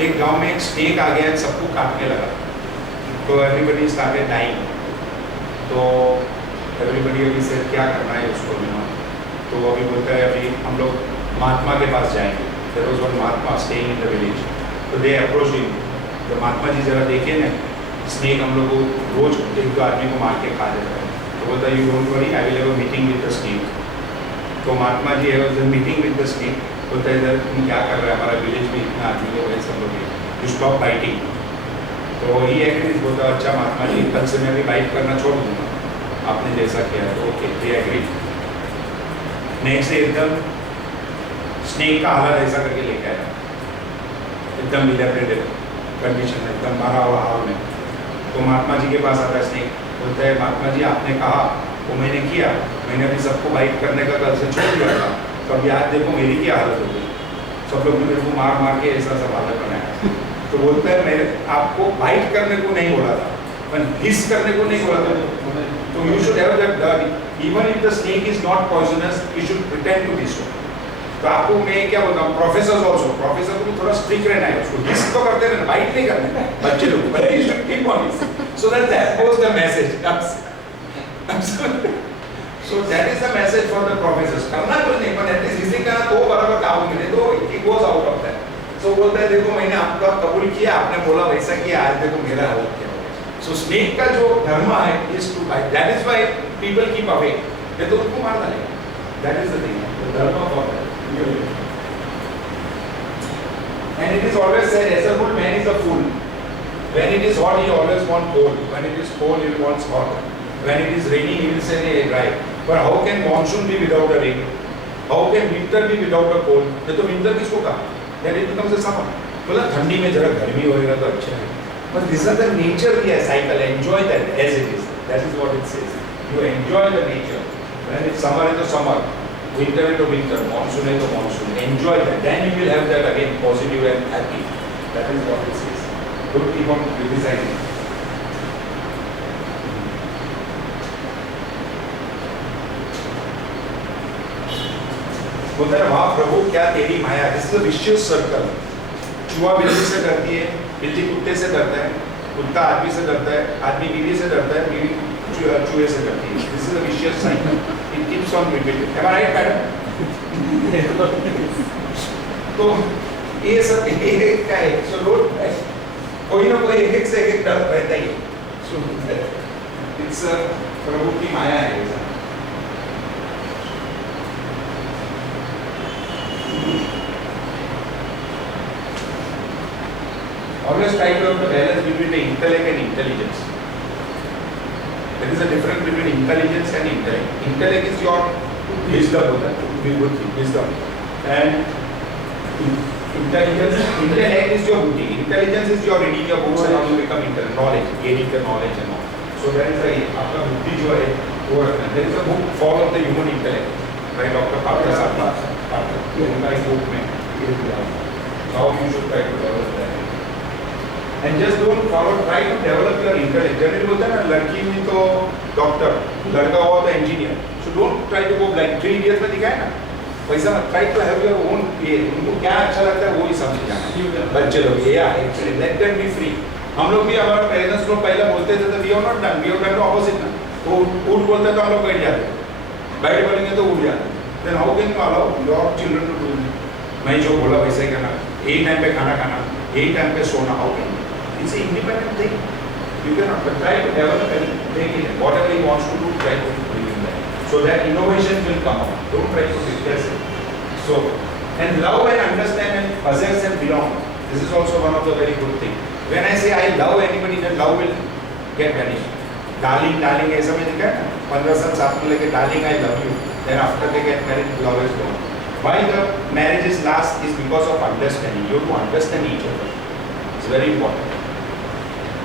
एक गांव में एक snake आ गया, सबको काटने लगा. तो everybody started dying. तो everybody अभी से क्या करना है उसको बिना. तो अभी बोलता है अभी हम लोग महात्मा के पास जाएंगे. There was one Mahatma staying in the village. तो they approached him. तो महात्मा जी जरा देखिए ना, snake हम लोग को रोज एक दो आदमी को मार के खा देता है. तो बोलता है you don't worry, I will have a meeting with the snake. तो महात्मा जी है उस मीटिंग विद द snake. बोलता है इधर तुम क्या कर रहे हैं, हमारा विलेज में इतना आदमी लोग हैं, सब लोग हैं, you stop biting. तो ही एग्रीज, बोलता है अच्छा महात्मा जी कल से मैं भी बाइट करना छोड़ दूंगा, आपने जैसा किया. तो okay, they agree. Next day एकदम स्नेक का हालत ऐसा करके लेके आया, एकदम डिलेबरेटेड कंडीशन में, एकदम मारा हुआ हाल में. तो महात्मा जी के पास आता है स्नेक. बोलता है महात्मा जी आपने कहा वो मैंने किया, मैंने अभी सबको बाइट करने का कल से छोड़ दिया था, तो अभी आज देखो मेरी क्या हालत हो गई, सब लोग मेरे को मार मार के ऐसा सब हालत बनाया. तो बोलता है मैं आपको बाइट करने को नहीं बोला था, पर हिस करने को नहीं बोला था. तो you should have that, even if the snake is not poisonous, you should pretend to be so. तो आपको मैं क्या बोलता हूँ, प्रोफेसर ऑल्सो, प्रोफेसर को थोड़ा स्ट्रिक्ट रहना है, उसको हिस तो करते रहना, बाइट नहीं करना बच्चे लोग, but you should keep on his, so that goes the message. So that is the message for the professors. करना कुछ नहीं, पर at least हिसिंग करना तो बराबर काम मिले, तो it goes out of that. So बोलता है देखो मैंने आपका कबूल किया, आपने बोला वैसा किया, आज देखो मेरा हालत क्या हो गया. So snake का जो धर्म है is to bite. That is why people keep away. ये तो उनको मार डालेगा. That is the thing. The dharma for that. And it is always said, as a good man is a fool. When it is hot, he always wants cold. When it is cold, he wants hot. When it is raining, he will say hey, dry. But how can monsoon be without a rain? How can winter be without a cold? ये तो winter किसको कहा? Then it becomes a summer. बोला ठंडी में जरा गर्मी होएगा तो अच्छा है. But this is the nature of the cycle. Enjoy that as it is. That is what it says. You enjoy the nature. When it's summer, it's summer. Winter is winter. Monsoon is monsoon. Enjoy that. Then you will have that again positive and happy. That is what it says. Don't keep on criticizing. बोलता है वाह प्रभु क्या तेरी माया. This is a vicious circle. चूहा बिल्ली से डरती है, बिल्ली कुत्ते से डरता है, कुत्ता आदमी से डरता है, आदमी बीवी से डरता है, बीवी चूहे से डरती है. This is a vicious cycle. It keeps on repeating. Am I right madam? तो ये सब एक का है. सो रोड कोई ना कोई एक से एक डर रहता ही है. सो इट्स प्रभु की माया है. Always try to have the balance between the intellect and intelligence. There is a difference between intelligence and intellect. Intellect is your wisdom, wisdom, and Intellect is your booty. Intelligence is your reading your books and how you become knowledge, gaining the knowledge and all. So there is a आपका बुद्धि जो है वो रखना. There is a book Fall of the Human Intellect by Dr. Parthasarathy. उनका एक book में how you should try to develop that. And just don't follow. Try to develop your intellect. Generally बोलते हैं ना लड़की हुई तो डॉक्टर, लड़का हुआ तो engineer. So don't try to go like 3 years में दिखाए ना. वैसा मत. Try to have your own. ये उनको क्या अच्छा लगता है वो ही समझ जाना. बच्चे लोग ये actually let them be free. हम लोग भी हमारे पेरेंट्स लोग पहले बोलते थे तो we are not done. We are done to opposite ना. वो उठ बोलते तो हम लोग बैठ जाते. बैठ बोलेंगे तो उठ जाते. Then how can you allow your children to do it? मैं जो बोला वैसे ही करना. यही टाइम पे खाना खाना. यही टाइम पे सोना. How can you? It's an independent thing. You cannot, but try to develop and make it. Whatever he wants to do, try to bring in there. So that innovation will come out. Don't try to replace it. So, and love and understand and possess and belong. This is also one of the very good things. When I say I love anybody, then love will get vanished. Darling, darling, ऐसा में दिखा है ना? 15 साल साथ में लेके darling, I love you. Then after they get married, love is gone. Why the marriages last is because of understanding. You have to understand each other. It's very important.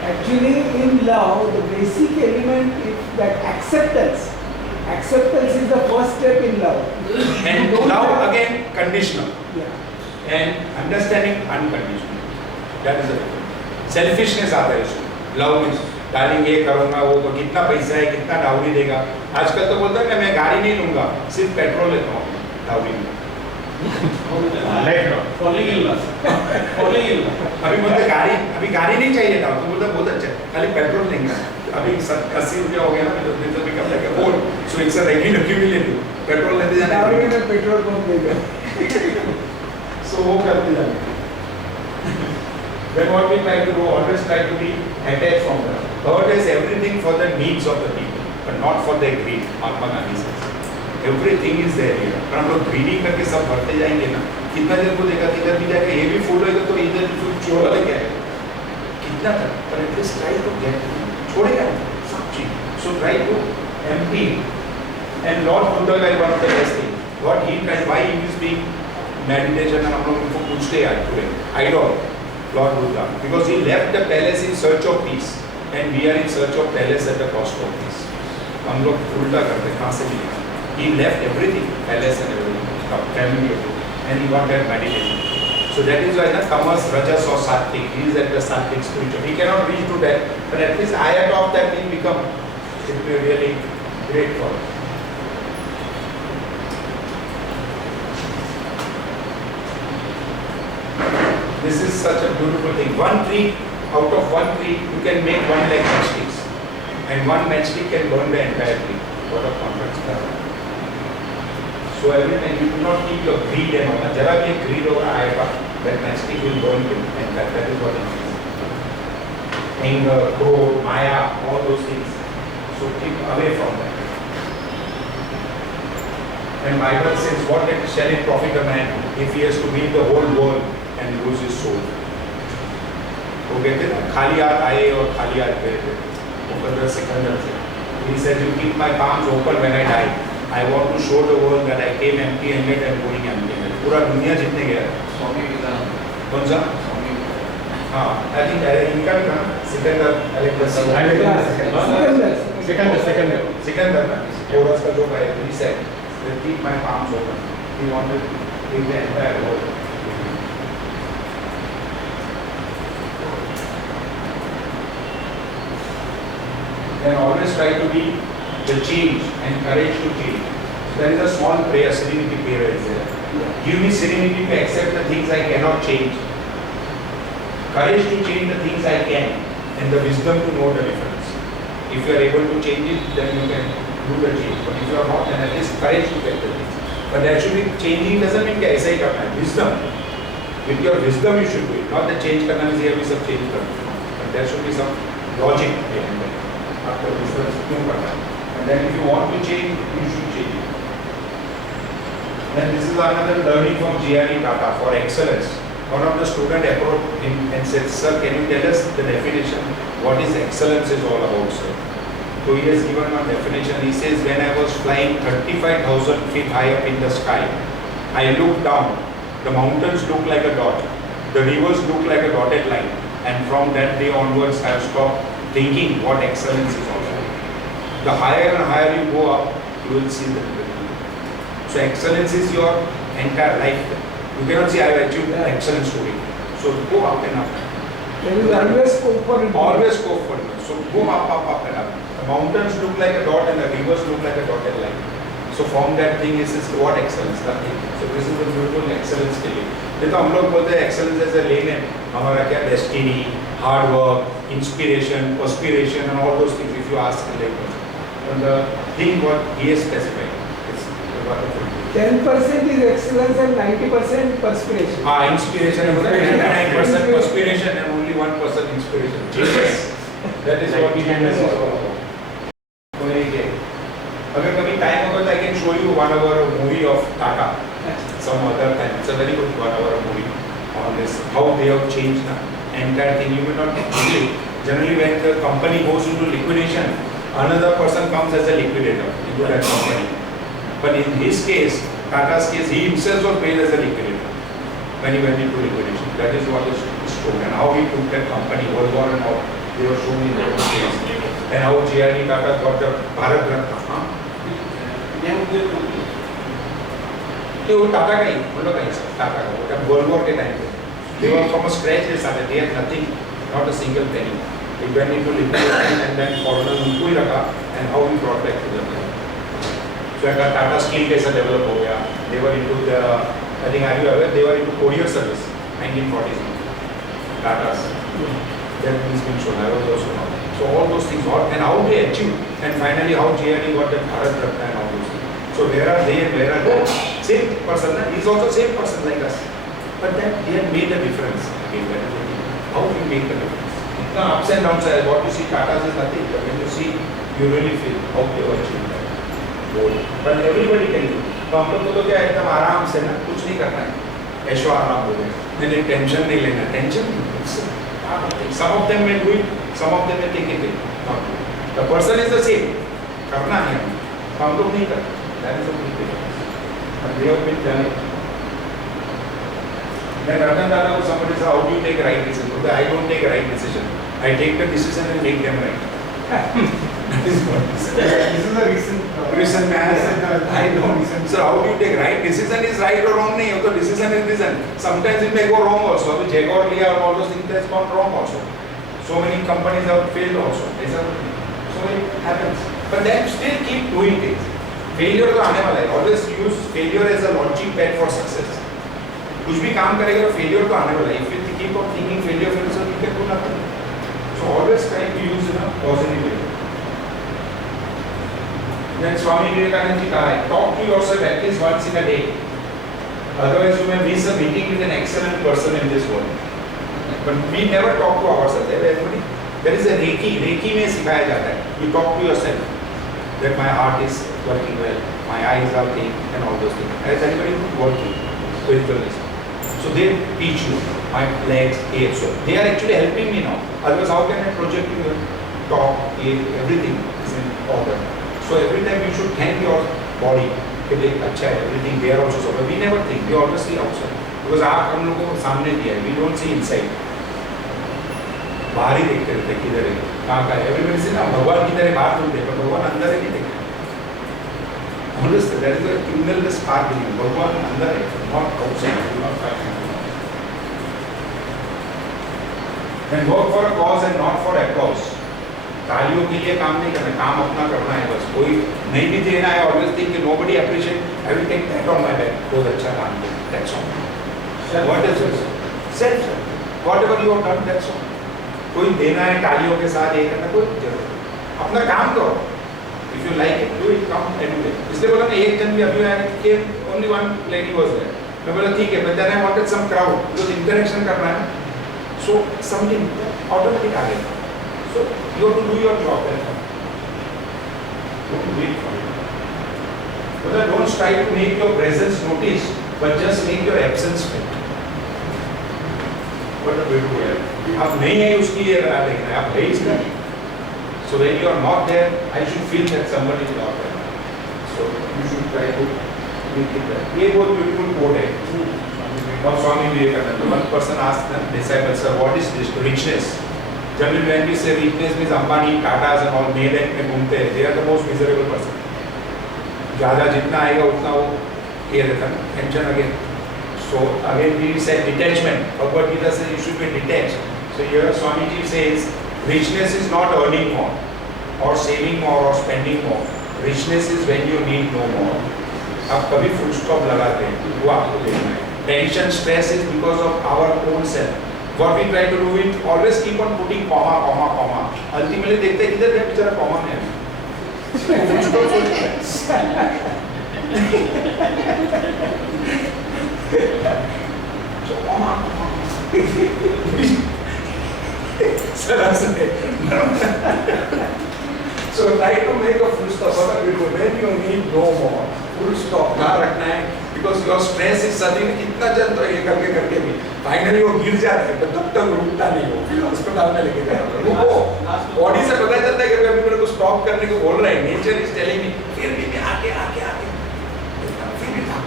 Actually, in love, the basic element is that acceptance. Acceptance is the first step in love. And love again conditional. Yeah. And understanding unconditional. That is the difference. Selfishness आता है इसमें. Love is darling ये करूँगा वो तो कितना पैसा है कितना डाउरी देगा. आजकल तो बोलता है ना मैं गाड़ी नहीं लूँगा सिर्फ पेट्रोल लेता हूँ डाउरी में. Falling in love. Falling in love. अभी बोलते अभी गाड़ी नहीं चाहिए था तो बोलता बहुत अच्छा खाली पेट्रोल लेंगे. अभी 80 रुपया हो गया ना तो दिन तो पिकअप लेके और सो एक साथ रेगुलर क्यों नहीं लेते पेट्रोल लेते जाने. डाउरी में पेट्रोल पंप देगा. So वो करते जाते. Then what we try to do, always try to be attached from them. Third is everything for the needs of the people, but not for their greed. Mahatma Gandhi says. Everything is there here. पर हम लोग greedy करके सब भरते जाएंगे ना. कितना देर को देखा किधर भी जाएगा ये भी फूल होगा तो इधर भी चोरा लेके आएगा. कितना तक? पर एटलीस्ट try to get छोड़ेगा सब चीज. So try to empty. And Lord Buddha is one of the best things. What he tries, why he is being meditation and हम लोग उनको पूछते हैं today. Idol. Lord Buddha, because he left the palace in search of peace, and we are in search of palace at the cost of peace. हम लोग उल्टा करते कहाँ से मिलेगा? He left everything, palace and everything, family, and he wanted meditation. So that is why the tamas, rajas or sattvic, he is at the sattvic spiritual. He cannot reach to that, but at least ayat of that will become, it will be really great for us. This is such a beautiful thing. One tree, out of one tree, you can make 1 lakh matchsticks. And one matchstick can burn the entire tree. What a contrast that is. So every time you do not keep your greed and all. Jara bhi ek greed hoga aayega, that matchstick will burn you. And that is what it is. Anger, growth, maya, all those things. So keep away from that. And Bible says, what shall it profit a man if he has to win the whole world and lose his soul? वो कहते हैं ना खाली हाथ आए और खाली हाथ गए थे. वो सिकंदर से. He said, you keep my palms open when I die. I want to show the world that I came empty-handed and going empty-handed. पूरा दुनिया जीतने गया. Swami Vivekananda. कौन सा? Swami Vivekananda. हाँ, I think इनका भी था सिकंदर सिकंदर ना कोरस का जो है he said, keep my palms open. He wanted to give the entire world. Then always try to be the change and courage to change. So there is a small prayer, serenity prayer is there. Give me serenity to accept the things I cannot change. Courage to change the things I can. And the wisdom to know the difference. If you are able to change it, then you can do the change. But if you are not, then at least courage to get the things. But that should be changing doesn't mean कि ऐसा ही करना है. Wisdom. With your wisdom you should do it. Not that change करना means ये भी सब change करना. But there should be some logic behind it. आपको research क्यों करना है? And then if you want to change, you should change it. Then this is another learning from G.R.E. Tata for excellence. One of the student approached him and said, "Sir, can you tell us the definition? What is excellence is all about, sir?" So he has given one definition. He says, "When I was flying 35,000 feet high up in the sky, I looked down The mountains look like a dot. The rivers look like a dotted line. And from that day onwards, I have stopped thinking what excellence is all about. The higher and higher you go up, you will see the So excellence is your entire life. You cannot say I have achieved an excellent story. So go up and up. There is always scope for improvement. Always go forward. So go up and up. The mountains look like a dot and the rivers look like a dotted line. So from that thing is what excellence? Nothing. So this is the beautiful excellence के लिए. ये तो हम लोग बोलते हैं excellence as a lane है. हमारा क्या destiny, hard work, inspiration, perspiration and all those things. If you ask a layperson. And the thing what he has specified is wonderful. 10% is excellence and 90% perspiration. Inspiration and 99% perspiration and only 1% inspiration. Genius. That is what genius is all about. अगर कभी time होगा तो I can show you 1 hour movie of Tata some other time. It's a very good 1 hour movie on this how they have changed the entire thing. You may not believe. Generally, when the company goes into liquidation, another person comes as a liquidator into that company. But in his case, Tata's case, he himself was paid as a liquidator when he went into liquidation. That is what is shown and how he took that company, World War and all. They were shown in their own case. And how J.R.D. Tata got the Bharat Ratna. ये वो टाटा का ही, उन लोग का ही सब टाटा का, वो world war के टाइम पे, they were from a scratch they started, they had nothing, not a single penny. They went into liquidation and then foreigners उनको ही रखा and how we brought back to them. So अगर Tata steel कैसा develop हो गया, they were into the, I think are you aware, they were into courier service, 1940s, Tata's. That has been shown, I was also not. So all those things, and how they achieved, and finally how J.R.D. got that Bharat Ratna and all those things. So where are they and where are they? Same person, he is also same person like us. But that they have made a difference. Again, that is the thing. How we make the difference? Itna ups and downs, what you see Tata's is nothing, but when you see, you really feel how they have achieved that goal. But everybody can do. तो हम लोग को तो क्या एकदम आराम से ना कुछ नहीं करना है, ऐशो आराम हो गया, नहीं टेंशन नहीं लेना, टेंशन नहीं. Some of them may do it, some of them may take it. Not do it. The person is the same. करना है तो हम लोग नहीं करते. That is a big difference. And they have been done it. Then Ratan Tata was somebody said, how do you take right decision? Because I don't take right decision. I take the decision and make them right. That is what he said. This is a recent man. I don't. So how do you take right decision is right or wrong? नहीं, तो decision is decision. Sometimes it may go wrong also. अभी Jaguar लिया और all those things has gone wrong also. So many companies have failed also. So it happens. But then still keep doing things. Failure तो आने वाला है. Always use failure as a launching pad for success. कुछ भी काम करेगा तो failure तो आने वाला है. If you keep on thinking failure, you can do nothing. So always try to use in a positive way. Then Swami Vivekananda ji कहा है, talk to yourself at least once in a day. Otherwise, you may miss a meeting with an excellent person in this world. But we never talk to ourselves. Everybody, there is a Reiki में सिखाया जाता है. You talk to yourself that my heart is working well, my eyes are clean, and all those things. Has anybody working spiritualist? So they teach you my legs, ears. So they are actually helping me now. Otherwise, how can I project you talk, everything is in order. So every time you should thank your body. कि देख अच्छा है, everything there also so. We never think. We always see outside. Because आँख हम लोगों को सामने दिया है. We don't see inside. बाहर ही देखते रहते हैं किधर है, कहाँ का है. Everybody say ना भगवान किधर है बाहर नहीं देखते, भगवान अंदर है नहीं देखते. Honestly, that is a criminal part in you. भगवान अंदर है, not outside. Not fighting. Then work for a cause and not for applause. तालियों के लिए काम नहीं करना, काम अपना करना है बस. कोई नहीं भी देना है, always think that nobody appreciate. I will take that on my back. बहुत अच्छा काम किया. That's all. What is it? Self. Whatever you have done, that's all. कोई देना है तालियों के साथ ये करना कोई जरूरत नहीं. अपना काम करो. If you like it, do it. Come and do it. इसलिए बोला ना एक जन भी अभी आया कि only one lady was there. मैं बोला ठीक है, but then I wanted some crowd because interaction करना है. So something automatic आ गया. So you have to do your job. Don't wait for it. But don't try to make your presence noticed, but just make your absence felt. What a beautiful way. आप नहीं है उसकी ये बना देखना है, आप है इसका. So when you are not there, I should feel that somebody is not there. So you should try to make it there. ये बहुत beautiful quote है. of Swami Vivekananda. One person asked the disciple, sir, what is this richness? Generally when we say richness means Ambani, Tatas and all Maybach में घूमते हैं, they are the most miserable person. ज़्यादा जितना आएगा उतना वो ये रहता है, tension again. So again we said detachment. Bhagavad Gita says you should be detached. So here Swamiji says richness is not earning more or saving more or spending more. Richness is when you need no more. आप कभी full stop लगाते हैं, वो आपको देखना है. Tension, stress is because of our own self. What we try to do is always keep on putting comma, comma, comma. Ultimately देखते हैं किधर है बेचारा comma में है. So comma, So try to make a full stop. When you need no more, full stop कहाँ रखना है? Because your stress is suddenly कितना जन तो ये करके भी finally वो गिर जाता है, but तब तक रुकता नहीं हो, फिर अस्पताल में लेके जाता है. रुको, body से पता चलता है कि अभी मेरे को stop करने को बोल रहा है. Nature is telling me, फिर भी मैं आगे, फिर भी था.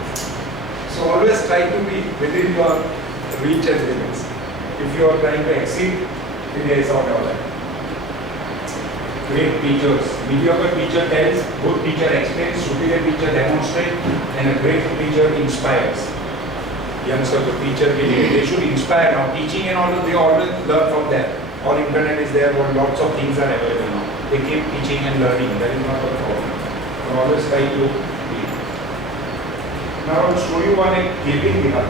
So always try to be within your reach and limits. If you are trying to exceed, then there is out of that. Great teachers. Mediocre teacher tells, good teacher explains, superior teacher demonstrates, and a great teacher inspires. Youngsters, the teacher के लिए, they should inspire. Now teaching and all, they always learn from there. All internet is there, but lots of things are available now. They keep teaching and learning. That is not a problem. So always try to be. Now I will show you one giving here.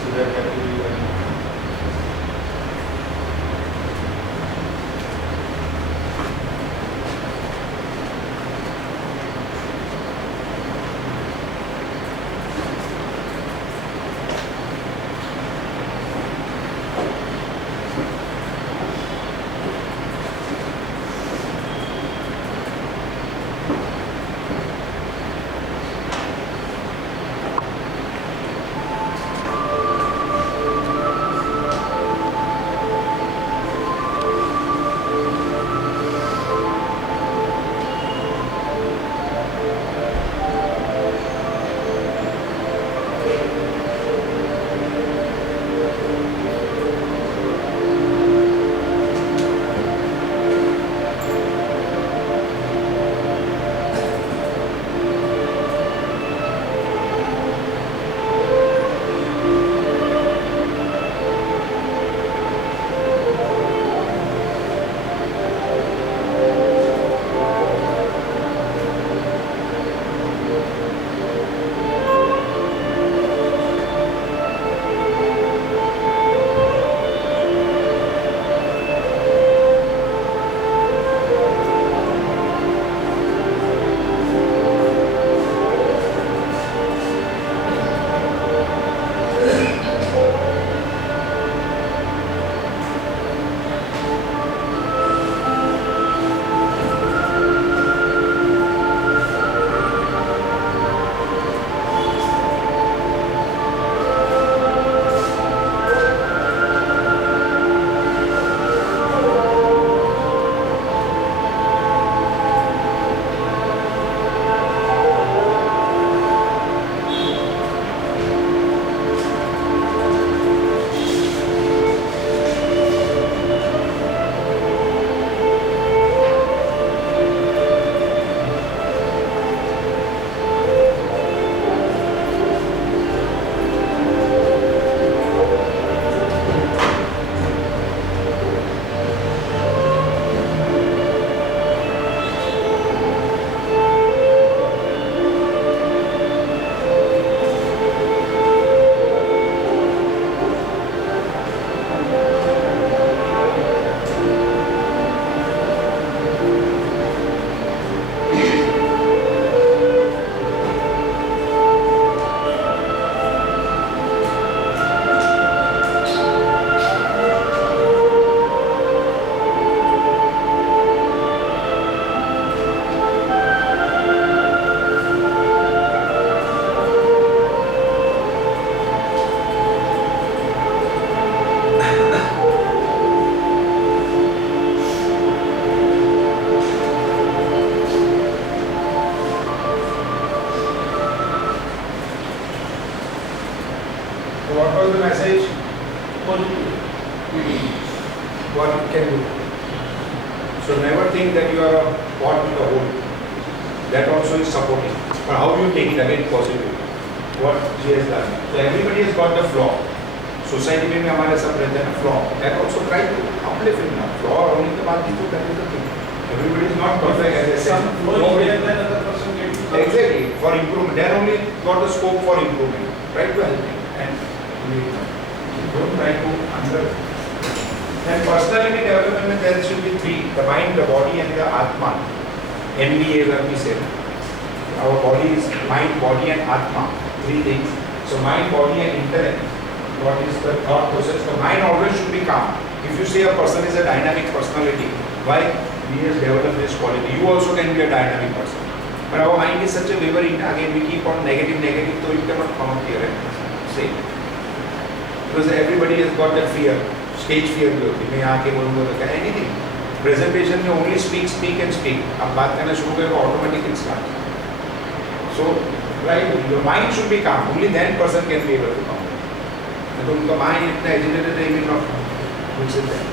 So that will be what was the message? Positive. What it can do. So never think that you are a pot with a hole. That also is supporting. But how you take it again positive? What she has done. So everybody has got the flaw. Society में हमारे सब रहते हैं flaw. That also try to uplift him now. Flaw होने के बाद भी तो that is the thing. Everybody is not perfect as I said. Some flow is Nobody- there, then other person gets. Exactly, for improvement. They are only got the scope for improvement. Try to help him and don't try to under. Then personality development there should be three: the mind, the body, and the atma. MBA, as we said. Our body is mind, body, and atma. Three things. So mind, body, and intellect. What is the thought process? The mind always should be calm. If you say a person is a dynamic personality, why? He has developed this quality. You also can be a dynamic person. But our mind is such a wavering, again we keep on negative, so it cannot come up here and say. Because everybody has got that fear, stage fear भी होती है, मैं यहाँ के बोलूँगा तो क्या anything. Presentation में only speak and speak. अब बात करना शुरू करें तो automatically start. So, right, your mind should be calm. Only then person can be able to come. तो उनका mind इतना agitated है, will not come. Which is there.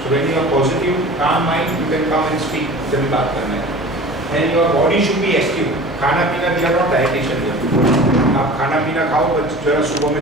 So when you are positive, calm mind, you can come and speak. जब भी बात करना है. And your body should be active. खाना पीना we are not dietitian here. आप खाना पीना खाओ, बस जरा सुबह में